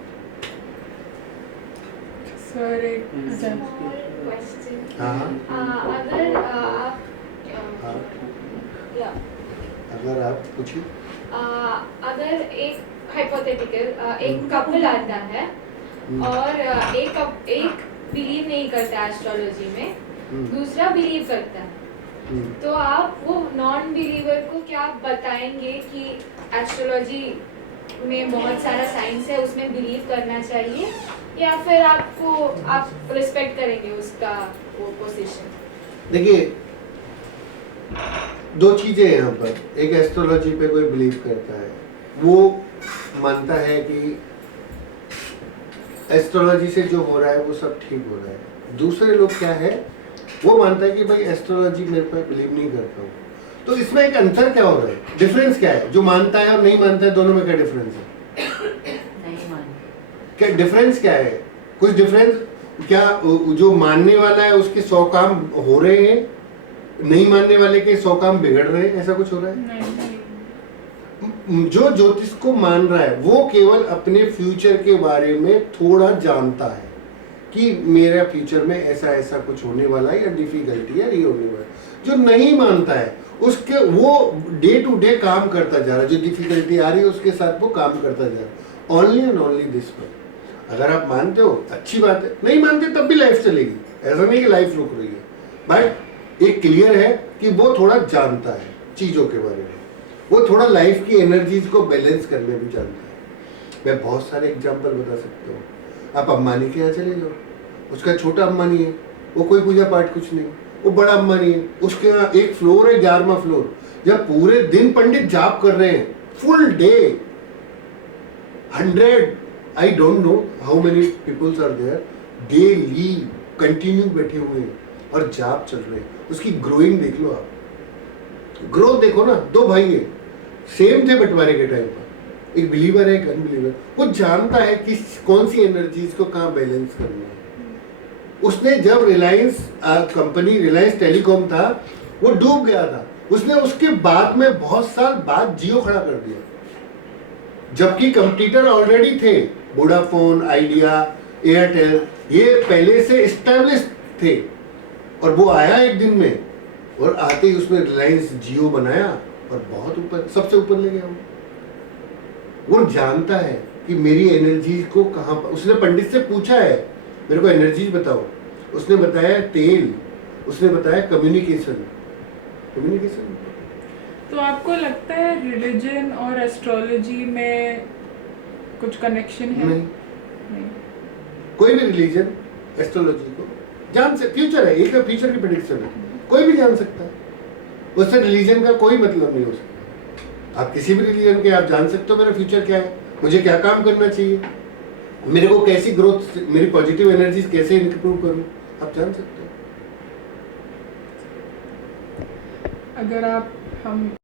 सर एक क्वेश्चन, हाँ अगर आप हाँ, या अगर आप पूछिए। अगर एक हाइपोथेटिकल एक कपल आता है और एक बिलीव नहीं करता एस्ट्रोलॉजी में, दूसरा बिलीव करता है, तो आप वो नॉन बिलीवर को क्या बताएंगे कि एस्ट्रोलॉजी में बहुत सारा साइंस है, उसमें बिलीव करना चाहिए, या फिर आप रिस्पेक्ट करेंगे उसका वो पोजीशन? देखिए, 2 चीजें हैं यहाँ पर। एक एस्ट्रोलॉजी पे कोई बिलीव करता है, वो मानता है कि एस्ट्रोलॉजी से जो हो रहा है वो सब ठीक हो रहा है। दूसरे लोग क्या है, वो मानता है कि भाई एस्ट्रोलॉजी मेरे पे बिलीव नहीं करता हूँ। तो इसमें एक अंतर क्या हो रहा है, डिफरेंस क्या है? जो मानता है और नहीं मानता है, दोनों में क्या डिफरेंस है? नहीं मान क्या डिफरेंस क्या है? कुछ डिफरेंस क्या? जो मानने वाला है उसके 100 काम हो रहे हैं, नहीं मानने वाले के 100 काम बिगड़ रहे हैं, ऐसा कुछ हो रहा है? नहीं जो ज्योतिष को मान रहा है वो केवल अपने फ्यूचर के बारे में थोड़ा जानता है कि मेरा फ्यूचर में ऐसा ऐसा कुछ होने वाला है या डिफिकल्टी है, ये होने वाला है। जो नहीं मानता है उसके वो डे टू डे काम करता जा रहा है, जो डिफिकल्टी आ रही है उसके साथ वो काम करता जा रहा है। Only and only this one. अगर आप मानते हो अच्छी बात है, नहीं मानते तब भी लाइफ चलेगी, ऐसा नहीं कि लाइफ रुक रही है। बट एक क्लियर है कि वो थोड़ा जानता है चीज़ों के बारे में, वो थोड़ा लाइफ की एनर्जीज को बैलेंस करने भी जानता है। मैं बहुत सारे एग्जांपल बता सकता हूँ। आप अम्बानी के यहाँ चले जाओ, उसका छोटा अम्बानी है, वो कोई पूजा पाठ कुछ नहीं, वो बड़ा अम्बानी है, उसके यहाँ एक फ्लोर है 11वां फ्लोर, जब पूरे दिन पंडित जाप कर रहे हैं, full day 100 I don't know how many peoples are there, daily continue बैठे हुए हैं और जाप चल रहे हैं। उसकी ग्रोइंग देख लो आप, ग्रोथ देखो ना। 2 भाई है, सेम थे बंटवारे के टाइम पर, एक बिलीवर है एक अनबिलीवर। वो जानता है कि कौन सी एनर्जीज को कहाँ बैलेंस करना है। उसने जब रिलायंस कंपनी रिलायंस टेलीकॉम था वो डूब गया था, उसने उसके बाद में बहुत साल बाद जियो खड़ा कर दिया, जबकि कंपटीटर ऑलरेडी थे, वोडाफोन, आइडिया, एयरटेल, ये पहले से एस्टेब्लिश थे। और वो आया एक दिन में और आते ही उसने रिलायंस जियो बनाया और बहुत ऊपर, सबसे ऊपर ले गया वो जानता है कि मेरी एनर्जी को कहाँ पर। उसने पंडित से पूछा है मेरे को एनर्जीज बताओ, उसने बताया तेल, उसने बताया कम्युनिकेशन। तो आपको लगता है रिलीजन और एस्ट्रोलॉजी में कुछ कनेक्शन है? नहीं। कोई भी रिलीजन एस्ट्रोलॉजी को जान से, फ्यूचर है, एक फ्यूचर की प्रेडिक्शन है, कोई भी जान सकता है, उससे रिलीजन का कोई मतलब नहीं हो सकता। आप किसी भी रिलीजन के आप जान सकते हो मेरा फ्यूचर क्या है, मुझे क्या काम करना चाहिए, मेरे को कैसी ग्रोथ, मेरी पॉजिटिव एनर्जीज कैसे इंप्रूव करूं, आप जान सकते हो। अगर आप हम